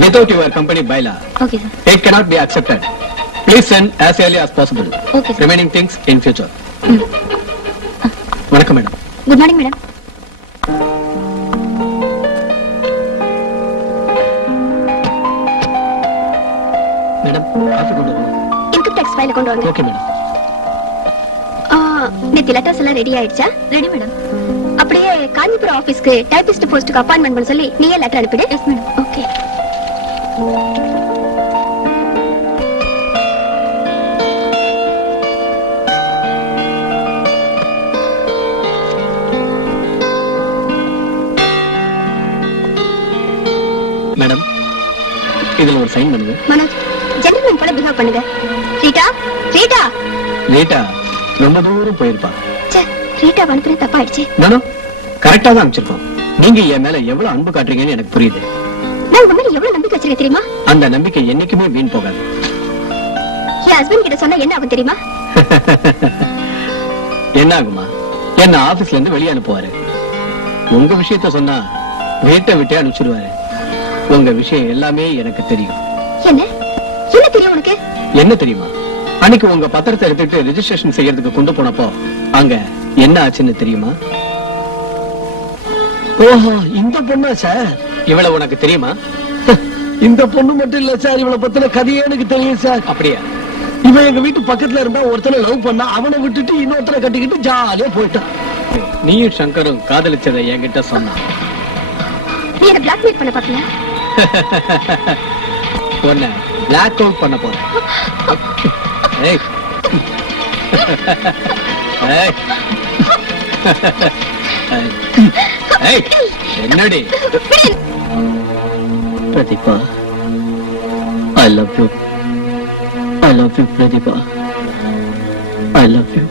without your company bylaw. Okay, sir. It cannot be accepted. Please send as early as possible. Okay, sir. Remaining things in future. வணக்கம் madam. Good morning, madam. Madam coffee கொண்டு வாங்க. Income tax ஃபைல கொண்டு வாங்க. Okay madam. நேத்து letters எல்லாம் ready ஆயிடுச்சா? Ready madam. அப்படியே காஞ்சிபுரம் ஆபீஸ்க்கு டைபிஸ்ட் போஸ்ட்க்கு அப்பாயின்ட்மெண்ட் பண்ண சொல்லி நீயே லெட்டர் அனுப்பிடு. Yes madam. ஓகே. மேடம் இதுல ஒரு சைன் பண்ணுங்க. மனோஜ் ஜென்டில்மேன் போல பிஹேவ் பண்ணுங்க. ரீட்டா ரீட்டா ரீட்டா ரொம்ப தூரம் போயிருப்பா. ச்சே ரீட்டா வந்து தப்பாயிடுச்சு. நானும் கரெக்டா தான் அனுப்பிச்சிருக்கோம். நீங்க என் மேல எவ்வளவு அன்பு காட்டுறீங்கன்னு எனக்கு புரியுது. நான் உங்க மேல எவ்வளவு நம்பிக்கை வச்சிருக்கேன் தெரியுமா? அந்த நம்பிக்கை என்னைக்குமே வீண் போகாது. என் ஹஸ்பண்ட் கிட்ட சொன்னா என்ன ஆகும் தெரியுமா? என்ன ஆகுமா? என்ன ஆபீஸ்ல இருந்து வெளியே அனுப்புவாரு. உங்க விஷயத்த சொன்னா வீட்டை விட்டே அனுப்பிச்சிருவாரு. உங்க விஷயம் எல்லாமே எனக்கு தெரியும். என்ன என்ன தெரியும் உனக்கு? என்ன தெரியுமா? அன்னைக்கு உங்க பத்திரத்தை எடுத்துட்டு ரெஜிஸ்ட்ரேஷன் செய்யறதுக்கு கொண்டு போனப்போ அங்க என்ன ஆச்சுன்னு தெரியுமா? ஓஹோ இந்த பொண்ணா சார்? இவ்வளவு உனக்கு தெரியுமா? இந்த பொண்ணு மட்டும் இல்ல சார், இவளை பத்தின கதையே எனக்கு தெரியும் சார். அப்படியா? இவன் எங்க வீட்டு பக்கத்துல இருந்தா ஒருத்தனை லவ் பண்ணா, அவனை விட்டுட்டு இன்னொருத்தனை கட்டிக்கிட்டு ஜாலியா போயிட்டான். நீயும் சங்கரும் காதலிச்சதை என்கிட்ட சொன்னா. நீ என்ன பிளாக்மெயில் பண்ண பாத்தியா? உன்னை பிளாக் அவுட் பண்ண போறேன். ஏய். ஏய். ஏய். என்னடி? Pradeepa, I love you. I love you, Pradipha. I love you.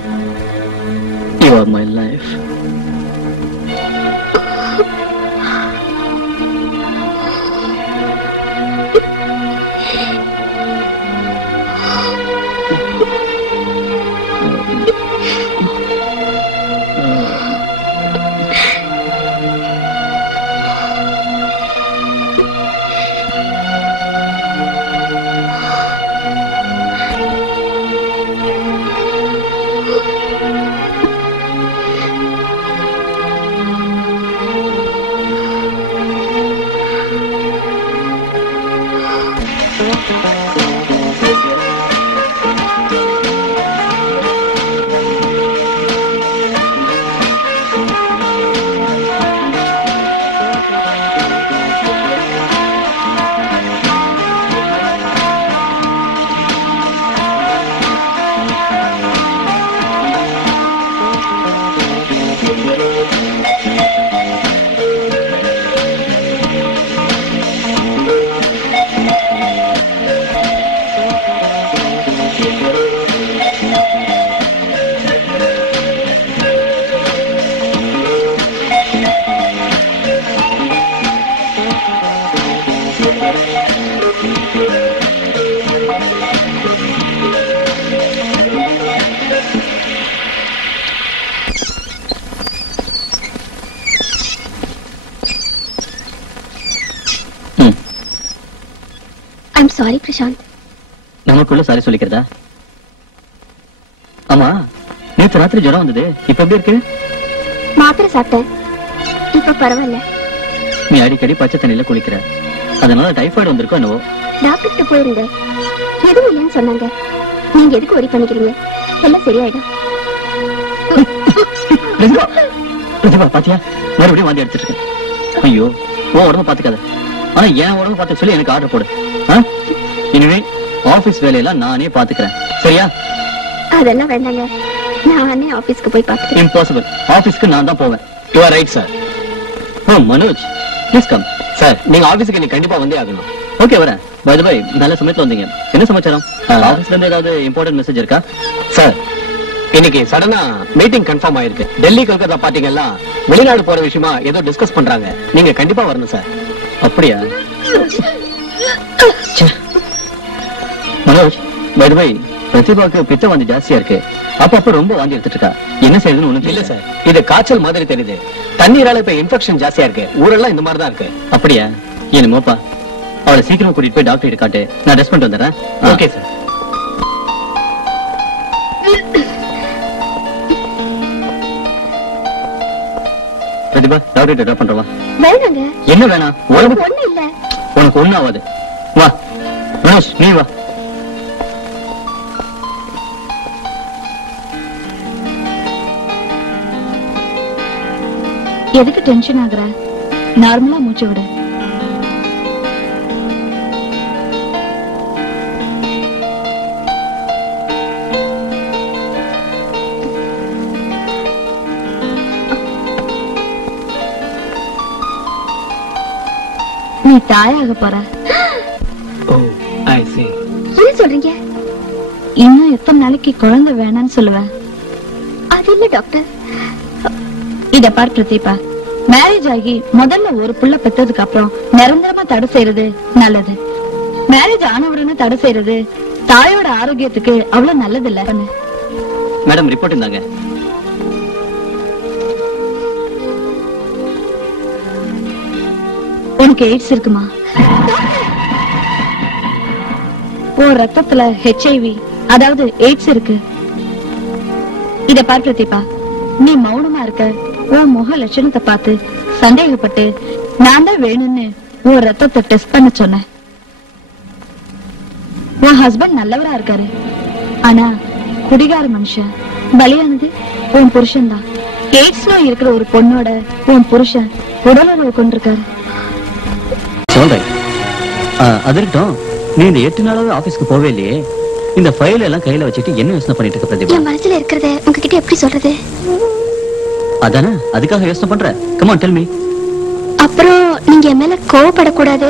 You are my life. Sorry Prashanth. நமக்குள்ள சாரி சொல்லிக்கிறதா? ஆமா, நேற்று ராத்திரி ஜுரம் வந்தது, இப்ப எப்படி இருக்கு? மாத்திரை சாப்பிட்டேன், இப்ப பரவாயில்ல. நீ அடிக்கடி பச்சை தண்ணியில குளிக்கிற, அதனால டைபாய்டு வந்திருக்கோ என்னவோ. டாக்டர் கிட்ட போயிருந்தேன், எதுவும் இல்லைன்னு சொன்னாங்க. நீங்க எதுக்கு ஒரி பண்ணிக்கிறீங்க? எல்லாம் சரியாயிடும். பிரதிபா பாத்தியா, மறுபடியும் வாந்தி எடுத்துட்டு இருக்கேன். ஐயோ, உன் உடம்பு பாத்துக்காத, ஆனா என் உடம்பு பார்த்து சொல்லி எனக்கு ஆர்டர் போடு. இனிமே ஆபீஸ் வேலையெல்லாம் நானே பாத்துக்கிறேன், சரியா? அதெல்லாம் வேண்டாங்க, நானே ஆபீஸ்க்கு போய் பாத்துக்கிறேன். இம்பாசிபிள், ஆபீஸ்க்கு நான் தான் போவேன். You are right sir. ஓ மனோஜ், ப்ளீஸ் கம். சார், நீங்க ஆபீஸ்க்கு நீ கண்டிப்பா வந்தே ஆகணும். ஓகே, வரேன். பை தி பை, நல்ல சமயத்துல வந்தீங்க. என்ன சமாச்சாரம்? ஆபீஸ்ல இருந்து ஏதாவது இம்பார்ட்டன்ட் மெசேஜ் இருக்கா? சார், இன்னைக்கு சடனா மீட்டிங் கன்ஃபார்ம் ஆயிருக்கு. டெல்லி கல்கத்தா பாத்தீங்கன்னா வெளிநாடு போற விஷயமா ஏதோ டிஸ்கஸ் பண்றாங்க. நீங்க கண்டிப்பா வரணும் சார். அப்படியா? மனோஜ், பை தி பை, பிரதிபாவுக்கு பித்த வாந்தி ஜாஸ்தியா இருக்கு. அப்ப ரொம்ப வாந்தி எடுத்துட்டு இருக்கா. என்ன செய்யுதுன்னு ஒண்ணு இல்ல சார், இது காய்ச்சல் மாதிரி தெரியுது. தண்ணீரால இப்ப இன்ஃபெக்ஷன் ஜாஸ்தியா இருக்கு. ஊரெல்லாம் இந்த மாதிரி தான் இருக்கு. அப்படியா? என்னமோப்பா. அவளை சீக்கிரம் கூட்டிட்டு போய் டாக்டர் கிட்ட காட்டு. நான் ரெஸ்ட் பண்ணிட்டு வந்துடுறேன். Okay sir. பிரதிபா, டாக்டர் கிட்ட ட்ராப் பண்றவா? வேணாங்க. என்ன வேணாம்? ஒண்ணு இல்ல. உனக்கு ஒண்ணும் ஆகாது. வா மனோஜ், நீ வா. எதுக்கு டென்ஷன் ஆகுற? நார்மலா மூச்சு விடு. நீ தாயாக போற. என்ன சொல்றீங்க? இன்னும் எத்தனை நாளைக்கு குழந்தை வேணான்னு சொல்லுவேன்? அது இல்ல டாக்டர். இத பார் பிரதீபா, மேரேஜ் ஆகி முதல்ல ஒரு புள்ள பெற்றதுக்கு அப்புறம் நிரந்தரமா தடை செய்யறது நல்லது. மேரேஜ் ஆன உடனே தடை செய்யறது தாயோட ஆரோக்கியத்துக்கு அவ்வளவு நல்லது இல்ல. மேடம் ரிப்போர்ட் இருந்தாங்க. உனக்கு எய்ட்ஸ் இருக்குமா? உன் ரத்தத்துல HIV அதாவது எய்ட்ஸ் இருக்கு. இத பார் பிரதீபா, நீ மௌனமா இருக்க உன் முக லட்சணத்தை பார்த்து சந்தேகப்பட்டு நான் தான் வேணும்னு உன் ரத்தத்தை டெஸ்ட் பண்ண சொன்னேன். உன் ஹஸ்பண்ட் நல்லவரா இருக்காரு, ஆனா குடிகார மனுஷன். பலியானது உன் புருஷன் தான். எய்ட்ஸ் நோய் இருக்கிற ஒரு பொண்ணோட உன் புருஷன் உடலுறவு கொண்டிருக்காரு. சொல்றேன். அது இருக்கட்டும், நீ இந்த 8 நாளாவே ஆபீஸ்க்கு போவே இல்லையே. இந்த ஃபைல் எல்லாம் கையில வச்சுட்டு என்ன யோசனை பண்ணிட்டு இருக்க பிரதீபா? என் மனசுல இருக்கிறத உங்ககிட்ட எப்படி சொல்றது? அதானே, அதுக்காக யோசனை பண்ற. Come on tell me. அப்புறம் நீங்க என் மேல கோவப்படக்கூடாது.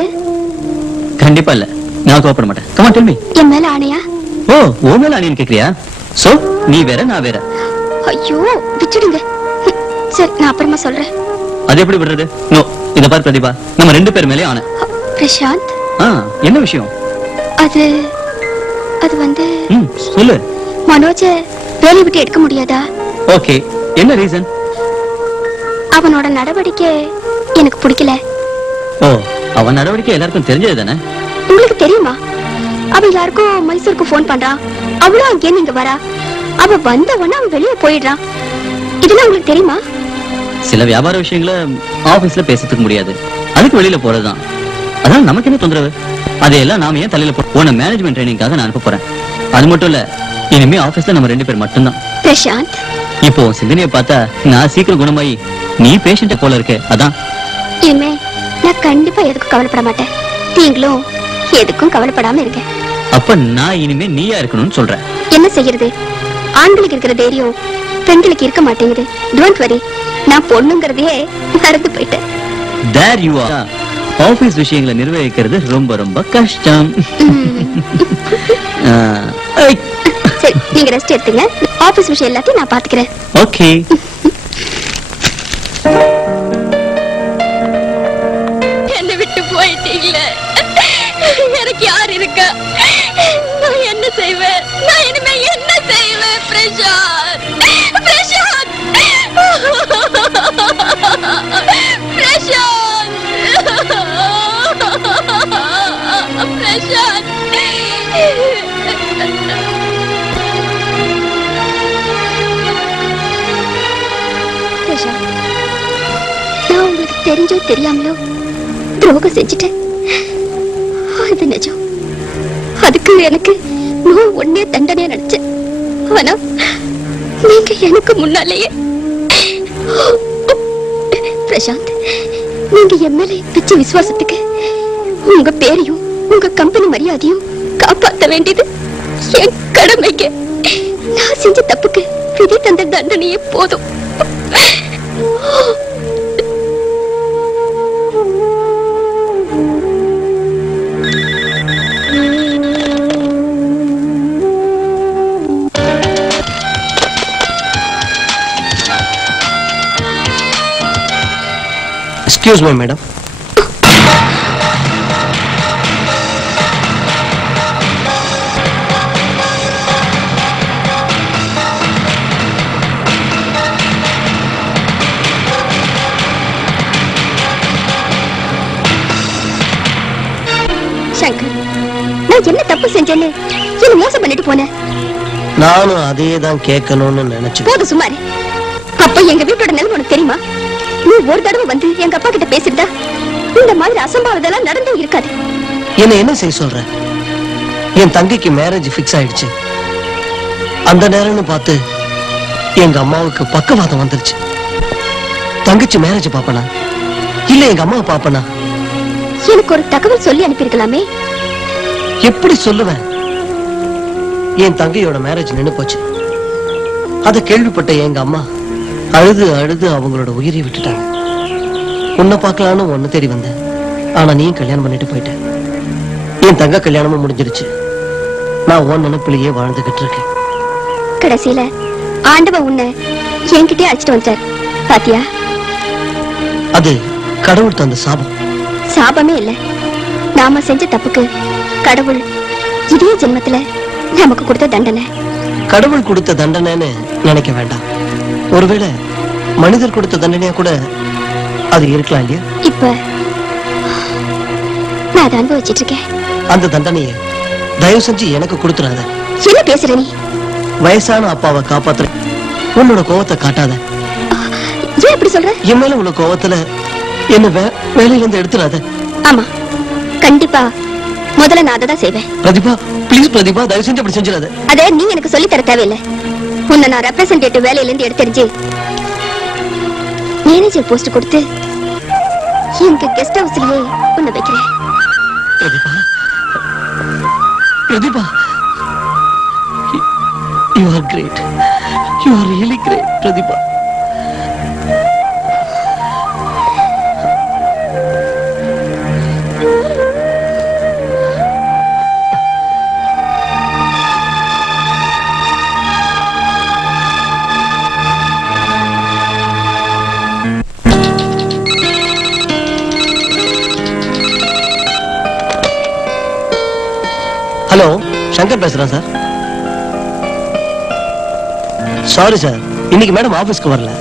கண்டிப்பா இல்ல, நான் கோவப்பட மாட்டேன். Come on tell me. என் மேல ஆணையா? ஓ, ஓ மேல ஆணைன்னு கேக்குறியா? சோ நீ வேற நான் வேற. ஐயோ விட்டுடுங்க. சரி, நான் அப்புறமா சொல்றேன். அது எப்படி விடுறது? நோ, இத பாரு பிரதீபா, நம்ம 2 பேர் மேலே ஆணை. பிரசாந்த், என்ன விஷயம்? அது வந்து சொல்லு. மனோஜ வேலையை விட்டு எடுக்க முடியாதா? ஓகே, என்ன ரீசன்? அவனோட நடவடிக்கை எனக்கு பிடிக்கல. ஓ, அவன் நடவடிக்கை எல்லாருக்கும் தெரிஞ்சது தானே? உங்களுக்கு தெரியுமா? அவன் யாருக்கும் மைசூருக்கு போன் பண்றான், அவளும் அங்கே நீங்க வரா. அவ வந்தவன அவன் வெளியே போயிடுறான். இதெல்லாம் உங்களுக்கு தெரியுமா? சில வியாபார விஷயங்களை ஆபீஸ்ல பேசத்துக்க முடியாது, அதுக்கு வெளியில போறதுதான். அதான் நமக்கு என்ன தொந்தரவு? அதையெல்லாம் நாம ஏன் தலையில போன மேனேஜ்மெண்ட் ட்ரைனிங்காக நான் அனுப்ப போறேன். அது மட்டும் இல்ல, இனிமே ஆபீஸ்ல நம்ம 2 பேர் மட்டும்தான். பிரசாந்த், இப்போ சிந்தனையை பார்த்தா நான் சீக்கிரம் குணமாயி நீ பேஷண்ட போல இருக்க. அதான் இனிமே நான் கண்டிப்பா எதுக்கும் கவலைப்பட மாட்டேன். நீங்களும் எதுக்கும் கவலைப்படாம இருக்க. அப்ப நான் இனிமே நீயா இருக்கணும்னு சொல்றேன். என்ன செய்யறது? ஆண்களுக்கு இருக்கிற தைரியம் பெண்களுக்கு இருக்க மாட்டேங்குது. டோன்ட் வரி, நான் பொண்ணுங்கிறதையே மறந்து போயிட்டேன். There you are. ஆபீஸ் விஷயங்களை நிர்வகிக்கிறது ரொம்ப ரொம்ப கஷ்டம். சரி, நீங்க ரெஸ்ட் எடுத்துங்க. ஆபீஸ் விஷயம் எல்லாத்தையும் நான் பாத்துக்கிறேன். ஓகே. என்னை விட்டு போயிட்டீங்களே, எனக்கு யார் இருக்கா? நான் என்ன செய்வேன்? நான் இனிமே என்ன செய்வேன்? பிரசாந்த், பிரசாந்த், பிரசாந்த், பிரசாந்த். பிரசாந்த், நான் உங்களுக்கு தெரிஞ்சோ தெரியாமலோ துரோகம் செஞ்சுட்டேன். அது நிஜம். அதுக்கு எனக்கு ஒன்னே தண்டனையா நினைச்சேன். ஆனா நீங்க எனக்கு முன்னாலேயே பிரசாந்த், நீங்க என் மேல வச்ச விசுவாசத்துக்கு உங்க பேரையும் உங்க கம்பெனி மரியாதையும் காப்பாற்ற வேண்டியது என் கடமைங்க. நான் செஞ்ச தப்புக்கு விதி தந்த தண்டனையே போதும். Excuse me, madam. சங்கர், நான் என்ன தப்பு செஞ்சேன்னு என்ன மோசம் பண்ணிட்டு போனேன். நானும் அதே தான் கேட்கணும்னு நினைச்சு. போது சுமாரு. அப்ப எங்க வீட்டோட நிலைமை உனக்கு தெரியுமா? நீ ஒரு தடவை வந்து எங்க அப்பா கிட்ட பேசிட்டா இந்த மாதிரி அசம்பாவிதெல்லாம் நடந்தும் இருக்காது. என்ன செய்ய சொல்ற? என் தங்கைக்கு மேரேஜ் பிக்ஸ் ஆயிடுச்சு. அந்த நேரம்னு பார்த்து எங்க அம்மாவுக்கு பக்கவாதம் வந்துருச்சு. தங்கச்சி மேரேஜ் பாப்பனா இல்ல எங்க அம்மாவை பாப்பனா? எனக்கு ஒரு தகவல் சொல்லி அனுப்பியிருக்கலாமே. எப்படி சொல்லுவேன்? என் தங்கையோட மேரேஜ் நின்னு போச்சு. அத கேள்விப்பட்ட எங்க அம்மா அழுது அழுது அவங்களோட உயிரை விட்டுட்டாங்க. உன்னை பார்க்கலான்னு ஒன்னு தேடி வந்தேன். ஆனா நீயும் கல்யாணம் பண்ணிட்டு போயிட்ட. என் தங்க கல்யாணமும் முடிஞ்சிருச்சு. நான் உன் நினைப்பிலேயே வாழ்ந்துகிட்டு இருக்கேன். கடைசியில ஆண்டவன் உன்னை என்கிட்டே அழைச்சிட்டு வந்தார் பாத்தியா? அது கடவுள் தந்த சாபம். சாபமே இல்ல, நாம செஞ்ச தப்புக்கு கடவுள் இதே ஜென்மத்துல நமக்கு கொடுத்த தண்டனை. கடவுள் கொடுத்த தண்டனைன்னு நினைக்க வேண்டாம். ஒருவேளை மனிதர் கொடுத்த தண்டனையா கூட அது இருக்கலாம் இல்லையா? இப்ப நான் அதை அனுபவிச்சிட்டு இருக்கேன். அந்த தண்டனையை தயவு செஞ்சு எனக்கு கொடுத்துறாத. என்ன பேசுற நீ? வயசான அப்பாவை காப்பாத்துற உன்னோட கோவத்தை காட்டாத. ஏன் இப்படி சொல்ற? என் மேல உள்ள கோவத்துல என்ன வேலையில இருந்து எடுத்துறாத. ஆமா, கண்டிப்பா முதல்ல நான் அதை செய்வேன். பிரதிபா, பிளீஸ் பிரதிபா, தயவு செஞ்சு அப்படி செஞ்சிடாத. அதை நீ எனக்கு சொல்லி தர தேவையில்லை. உன்னை நான் ரெப்ரசன்டேட்டிவ் வேலையில இருந்து எடுத்தறிஞ்சு மேனேஜர் போஸ்ட் கொடுத்து எங்க கெஸ்ட் ஹவுஸ்லயே உன்னை வைக்கிறேன். Pratibha, Pratibha, you are great. You are really great, Pratibha. Hello, Shankar பேசுறேன் சார். சாரி சார், இன்னைக்கு மேடம் ஆபீஸ்க்கு வரல.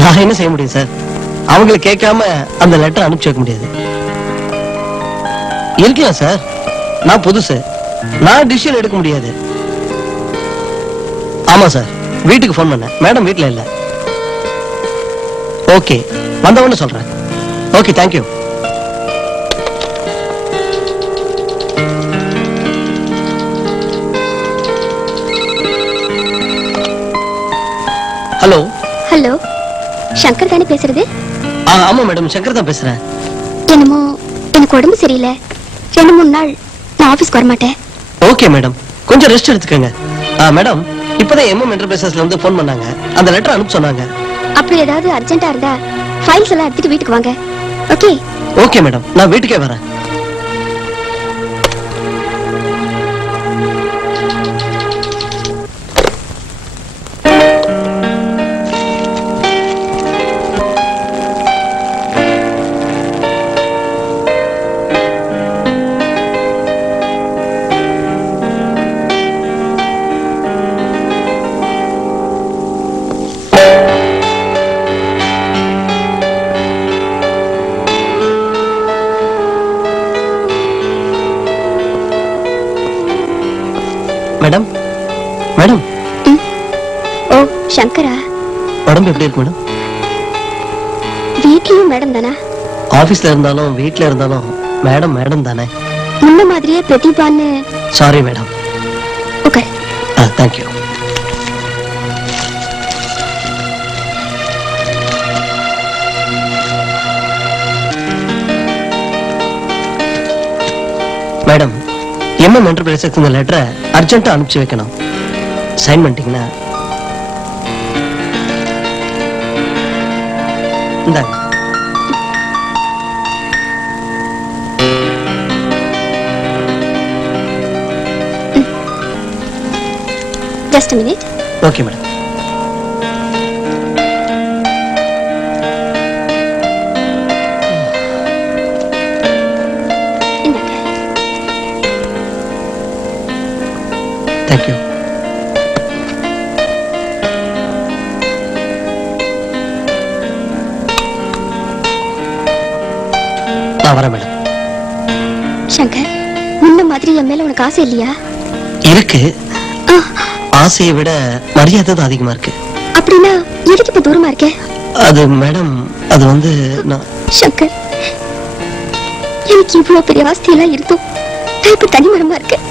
நான் என்ன செய்ய முடியும் சார்? அவங்களை கேட்காம அந்த லெட்டர் அனுப்பிச்சு வைக்க முடியாது. இருக்கலாம் சார், நான் புதுசு, நான் டிசிஷன் எடுக்க முடியாது. ஆமா சார், வீட்டுக்கு போன் பண்ணேன், மேடம் வீட்டுல இல்ல. ஓகே, வந்தவொன்னு சொல்றேன். Okay, thank you. Hello. Hello, Shankar தானே பேசுறது? ஆமா மேடம், சங்கர் தான் பேசுறேன். என்னமோ எனக்கு உடம்பு சரியில்லை, 2-3 நாள் நான் ஆபீஸ்க்கு வர மாட்டேன். ஓகே மேடம், கொஞ்சம் ரெஸ்ட் எடுத்துக்கங்க. மேடம், இப்பதான் எம்எம் என்டர்பிரைசஸ்ல இருந்து போன் பண்ணாங்க, அந்த லெட்டர் அனுப்ப சொன்னாங்க. அப்படி ஏதாவது அர்ஜென்ட்டா இருந்தா ஃபைல்ஸ் எல்லாம் எடுத்துட்டு வீட்டுக்கு வாங்க. ஓகே? ஓகே மேடம், நான் வீட்டுக்கே வரேன். Madam, madam. ஓ, சங்கரா. உடம்பு எப்படி இருக்கு மேடம்? வீட்லயும் மேடம் தானா? ஆபீஸ்ல இருந்தாலும் வீட்ல இருந்தாலும் மேடம் மேடம் தானே. முன்ன மாதிரியே பிரதிபான்னு. Sorry madam. Okay. Thank you. Madam, MM enterprises இந்த லெட்டரை அர்ஜென்ட்டா அனுப்பிச்சு வைக்கணும். சைன் பண்ணிட்டீங்கன்னா இந்தாங்க. Just a minute. Okay madam. Thank you. நான் வரேன் மேடம். சங்கர், முன்ன மாதிரி என் மேல உனக்கு ஆசை இல்லையா? இருக்கு. ஆசையை விட மரியாதை தான் அதிகமா இருக்கு. அப்படின்னா எதுக்கு இப்ப தூரமா இருக்க? அது மேடம், அது வந்து சங்கர், எனக்கு இவ்வளவு பெரிய ஆஸ்தி எல்லாம் இருந்தும் நான் இப்ப தனிமரமா இருக்கேன்.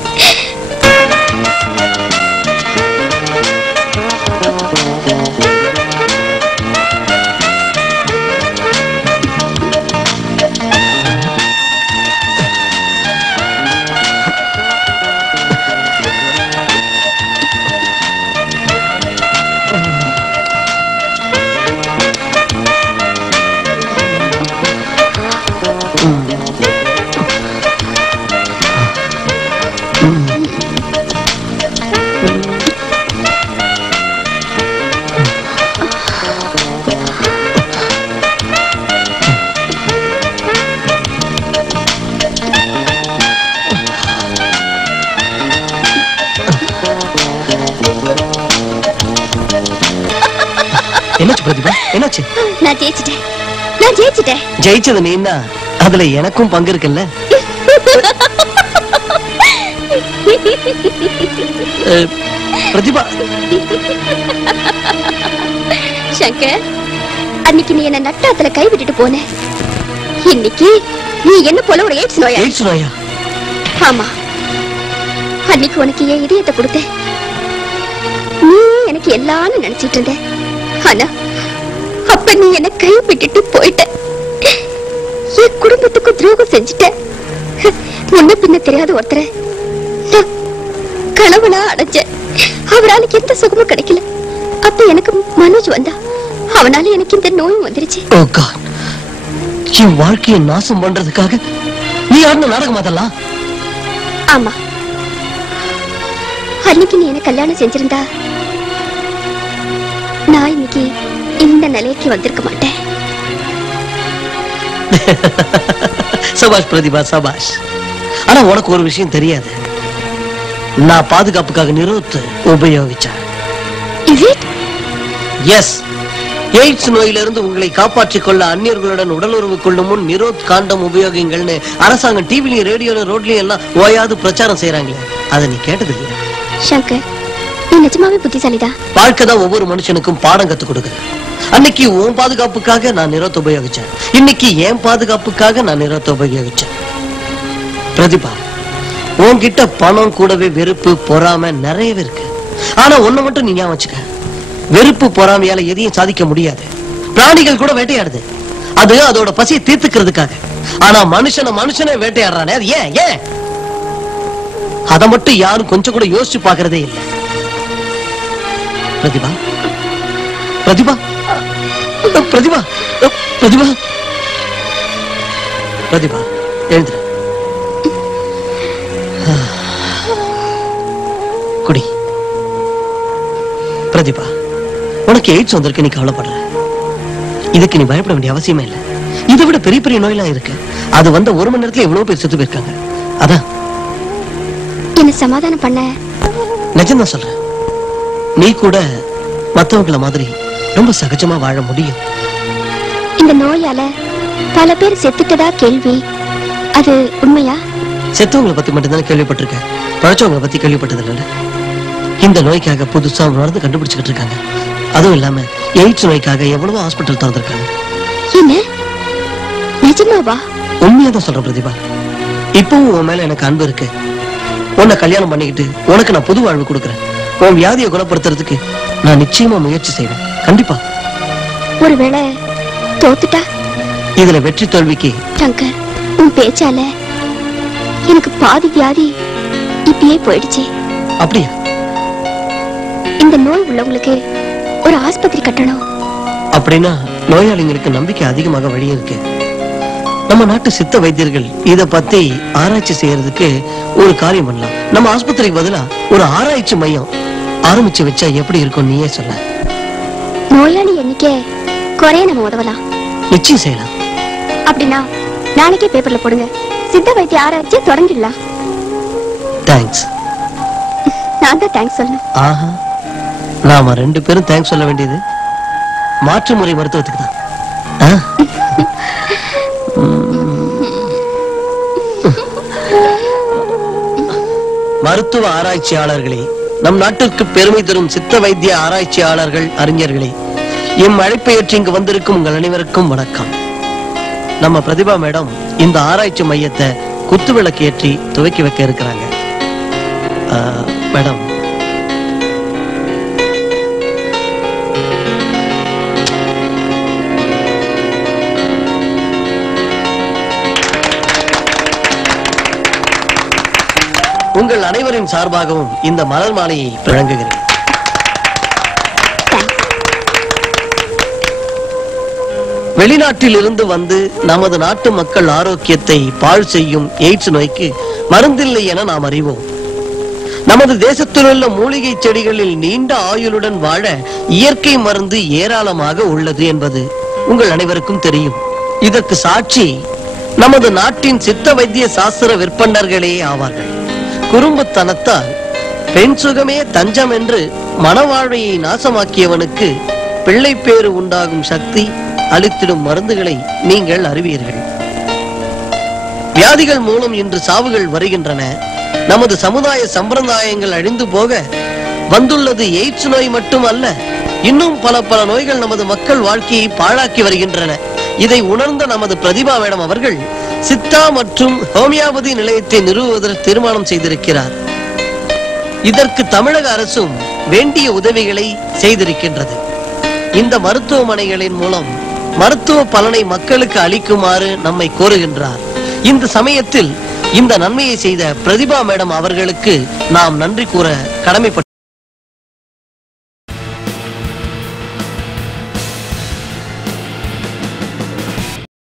என்னாச்சு பிரதிபா? என்னாச்சு? நான் ஜெயிச்சிட்டேன். ஜெயிச்சது நீன்னா அதுல எனக்கும் பங்கு இருக்குல்ல? பிரதிபா. சங்கர், அன்னைக்கு நீ என்ன நட்டாத்துல கை விட்டுட்டு போன. இன்னைக்கு நீ என்ன போல ஒரு எய்ட்ஸ் நோயா? எய்ட்ஸ் நோயா? ஆமா. அன்னைக்கு உனக்கு என் இதயத்தை கொடுத்தேன். நீ எனக்கு எல்லாரும் நினைச்சிட்டு இருந்த. ஆனா அப்ப நீ என்ன கை விட்டுட்டு போயிட்ட. என் குடும்பத்துக்கு துரோகம் செஞ்சுட்ட. முன்ன பின்ன தெரியாத ஒருத்தர கணவனா அடைஞ்ச. அவரால் எந்த சுகமும் கிடைக்கல. அப்ப எனக்கு மனோஜ் வந்தா. அவனால எனக்கு இந்த நோயும் வந்துருச்சு. என் வாழ்க்கையை நாசம் பண்றதுக்காக நீ ஆடின நாடகம் அதெல்லாம்? ஆமா. அன்னைக்கு நீ என்ன கல்யாணம் செஞ்சிருந்தா நான் இன்னைக்கு இந்த நிலைக்கு வந்திருக்க மாட்டேன். சபாஷ் பிரதிபா, சபாஷ். ஆனா உனக்கு ஒரு விஷயம் தெரியாது. நான் பாதுகாப்புக்காக நிரோத் உபயோகிச்சேன். எஸ். எய்ட்ஸ் நோயிலிருந்து உங்களை காப்பாற்றிக் கொள்ள அந்நியர்களுடன் உடலுறவு கொள்ளும் முன் நிரோத் காண்டம் உபயோகிங்கள்னு அரசாங்கம் டிவிலையும் ரேடியோல ரோட்லயும் எல்லாம் ஓயாது பிரச்சாரம் செய்யறாங்களே, அதை நீ கேட்டது இல்லையா? சங்கர், நீ நிஜமாவே புத்திசாலிதான். வாழ்க்கை தான் ஒவ்வொரு மனுஷனுக்கும் பாடம் கத்து கொடுக்குது. அன்னைக்கு உன் பாதுகாப்புக்காக நான் நிரோத் உபயோகிச்சேன். இன்னைக்கு என் பாதுகாப்புக்காக நான் நிரோத் உபயோகிச்சேன். பிரதிபா, உன்கிட்ட பணம் கூடவே வெறுப்பு பொறாமை நிறையவே இருக்கு. ஆனா ஒண்ணு மட்டும் நீ ஞாபகம் வச்சுக்க, வெறுப்பு பொறாமையால எதையும் சாதிக்க முடியாது. பிராணிகள் கூட வேட்டையாடுது, அது அதோட பசியை தீர்த்துக்கிறதுக்காக. ஆனா மனுஷனை வேட்டையாடுறானே, அது ஏன்? ஏன் அதை மட்டும் யாரும் கொஞ்சம் கூட யோசிச்சு பாக்குறதே இல்லை. பிரதிபா, பிரதிபா, பிரதிபா, பிரதிபா, பிரதிபா, எழுந்துரு. குடி. பிரதிபா, உனக்கு எய்ட்ஸ் வந்திருக்கு, நீ கவலைப்படுற. இதுக்கு நீ பயப்பட வேண்டிய அவசியமே இல்லை. இதை விட பெரிய பெரிய நோயெல்லாம் இருக்கு. அது வந்த 1 மணி நேரத்துல எவ்வளவு பேர் செத்து போயிருக்காங்க. அதான் என்ன சமாதானம் பண்ண. நிஜம்தான் சொல்றேன். நீ கூட மத்தவங்கள மாதிரி ரொம்ப சகஜமா வாழ முடியும். இந்த நோயால பல பேர் செத்துட்டதா கேள்வி, அது உண்மையா? செத்தவங்களை பத்தி மட்டும்தான் கேள்விப்பட்டிருக்கேன், பழச்சவங்களை பத்தி கேள்விப்பட்டது இல்ல. இந்த நோய்க்காக புதுசா மருந்து கண்டுபிடிச்சுக்கிட்டு இருக்காங்க. அதுவும் இல்லாம எய்ட்ஸ் நோய்க்காக எவ்வளவோ ஹாஸ்பிட்டல் திறந்திருக்காங்க. என்ன நிஜமாவா? உண்மையாதான் சொல்றேன் பிரதிபா. இப்பவும் உன் மேல எனக்கு அன்பு இருக்கு. உன்னை கல்யாணம் பண்ணிக்கிட்டு உனக்கு நான் புது வாழ்வு கொடுக்குறேன். உன் வியாதியை குணப்படுத்துறதுக்கு நான் நிச்சயமா முயற்சி செய்வேன். கண்டிப்பா. ஒருவேளை தோத்துட்டா? இதுல வெற்றி தோல்விக்கு சங்கர், உன் பேச்சால எனக்கு பாதி வியாதி இப்பயே போயிடுச்சு. அப்படியா? இந்த நோய் உள்ளவங்களுக்கு ஒரு ஆஸ்பத்திரி கட்டணும். அப்படின்னா நோயாளிங்களுக்கு நம்பிக்கை அதிகமாக வழி இருக்கு. நம்ம நாட்டு சித்த வைத்தியர்கள் இத பத்தி ஆராய்ச்சி செய்யறதுக்கு ஒரு காரியம் பண்ணலாம். நம்ம ஆஸ்பத்திரிக்கு பதிலா ஒரு ஆராய்ச்சி மையம் ஆரம்பிச்சு வச்சா எப்படி இருக்கும் நீயே சொல்ல. நோயாளி எண்ணிக்கை குறைய நம்ம உதவலாம். நிச்சயம் செய்யலாம். அப்படின்னா நாளைக்கே பேப்பர்ல போடுங்க, சித்த வைத்திய ஆராய்ச்சி தொடங்கிடலாம். தேங்க்ஸ். நான் தான் தேங்க்ஸ் சொல்லணும். ஆஹா, நாம 2 பேரும் தேங்க்ஸ் சொல்ல வேண்டியது மாற்று முறை மருத்துவத்துக்கு தான். மருத்துவ ஆராய்ச்சியாளர்களே, நம் நாட்டிற்கு பெருமை தரும் சித்த வைத்திய ஆராய்ச்சியாளர்கள், அறிஞர்களே, எம் அழைப்பை ஏற்று இங்கு வந்திருக்கும் உங்கள் அனைவருக்கும் வணக்கம். நம்ம பிரதிபா மேடம் இந்த ஆராய்ச்சி மையத்தை குத்துவிளக்கு ஏற்றி துவக்கி வைக்க இருக்கிறாங்க. மேடம், உங்கள் அனைவரின் சார்பாகவும் இந்த மலர் மாலையை வழங்குகிறேன். வெளிநாட்டில் இருந்து வந்து நமது நாட்டு மக்கள் ஆரோக்கியத்தை பாழ் செய்யும் எய்ட்ஸ் நோய்க்கு மருந்தில்லை என நாம் அறிவோம். நமது தேசத்தில் உள்ள மூலிகை செடிகளில் நீண்ட ஆயுளுடன் வாழ இயற்கை மருந்து ஏராளமாக உள்ளது என்பது உங்கள் அனைவருக்கும் தெரியும். இதற்கு சாட்சி நமது நாட்டின் சித்த வைத்திய சாஸ்திர விற்பனர்களே ஆவார்கள். குறும்புத்தனத்தால் பெண் சுகமே தஞ்சம் என்று மனவாழ்வையை நாசமாக்கியவனுக்கு பிள்ளை பேறு உண்டாகும் சக்தி அளித்திடும் மருந்துகளை நீங்கள் அறிவீர்கள். வியாதிகள் மூலம் இன்று சாவுகள் வருகின்றன. நமது சமுதாய சம்பிரதாயங்கள் அழிந்து போக வந்துள்ளது எய்ட்ஸ் நோய் மட்டும் அல்ல, இன்னும் பல பல நோய்கள் நமது மக்கள் வாழ்க்கையை பாழாக்கி வருகின்றன. இதை உணர்ந்த நமது பிரதிபா மேடம் அவர்கள் சித்தா மற்றும் ஹோமியோபதி நிலையத்தை நிறுவுவதற்கு தீர்மானம் செய்திருக்கிறார். இதற்கு தமிழக அரசும் வேண்டிய உதவிகளை செய்திருக்கின்றது. இந்த மருத்துவமனைகளின் மூலம் மருத்துவ பலனை மக்களுக்கு அளிக்குமாறு நம்மை கோருகின்றார். இந்த சமயத்தில் இந்த நன்மையை செய்த பிரதிபா மேடம் அவர்களுக்கு நாம் நன்றி கூற கடமைப்பட்டு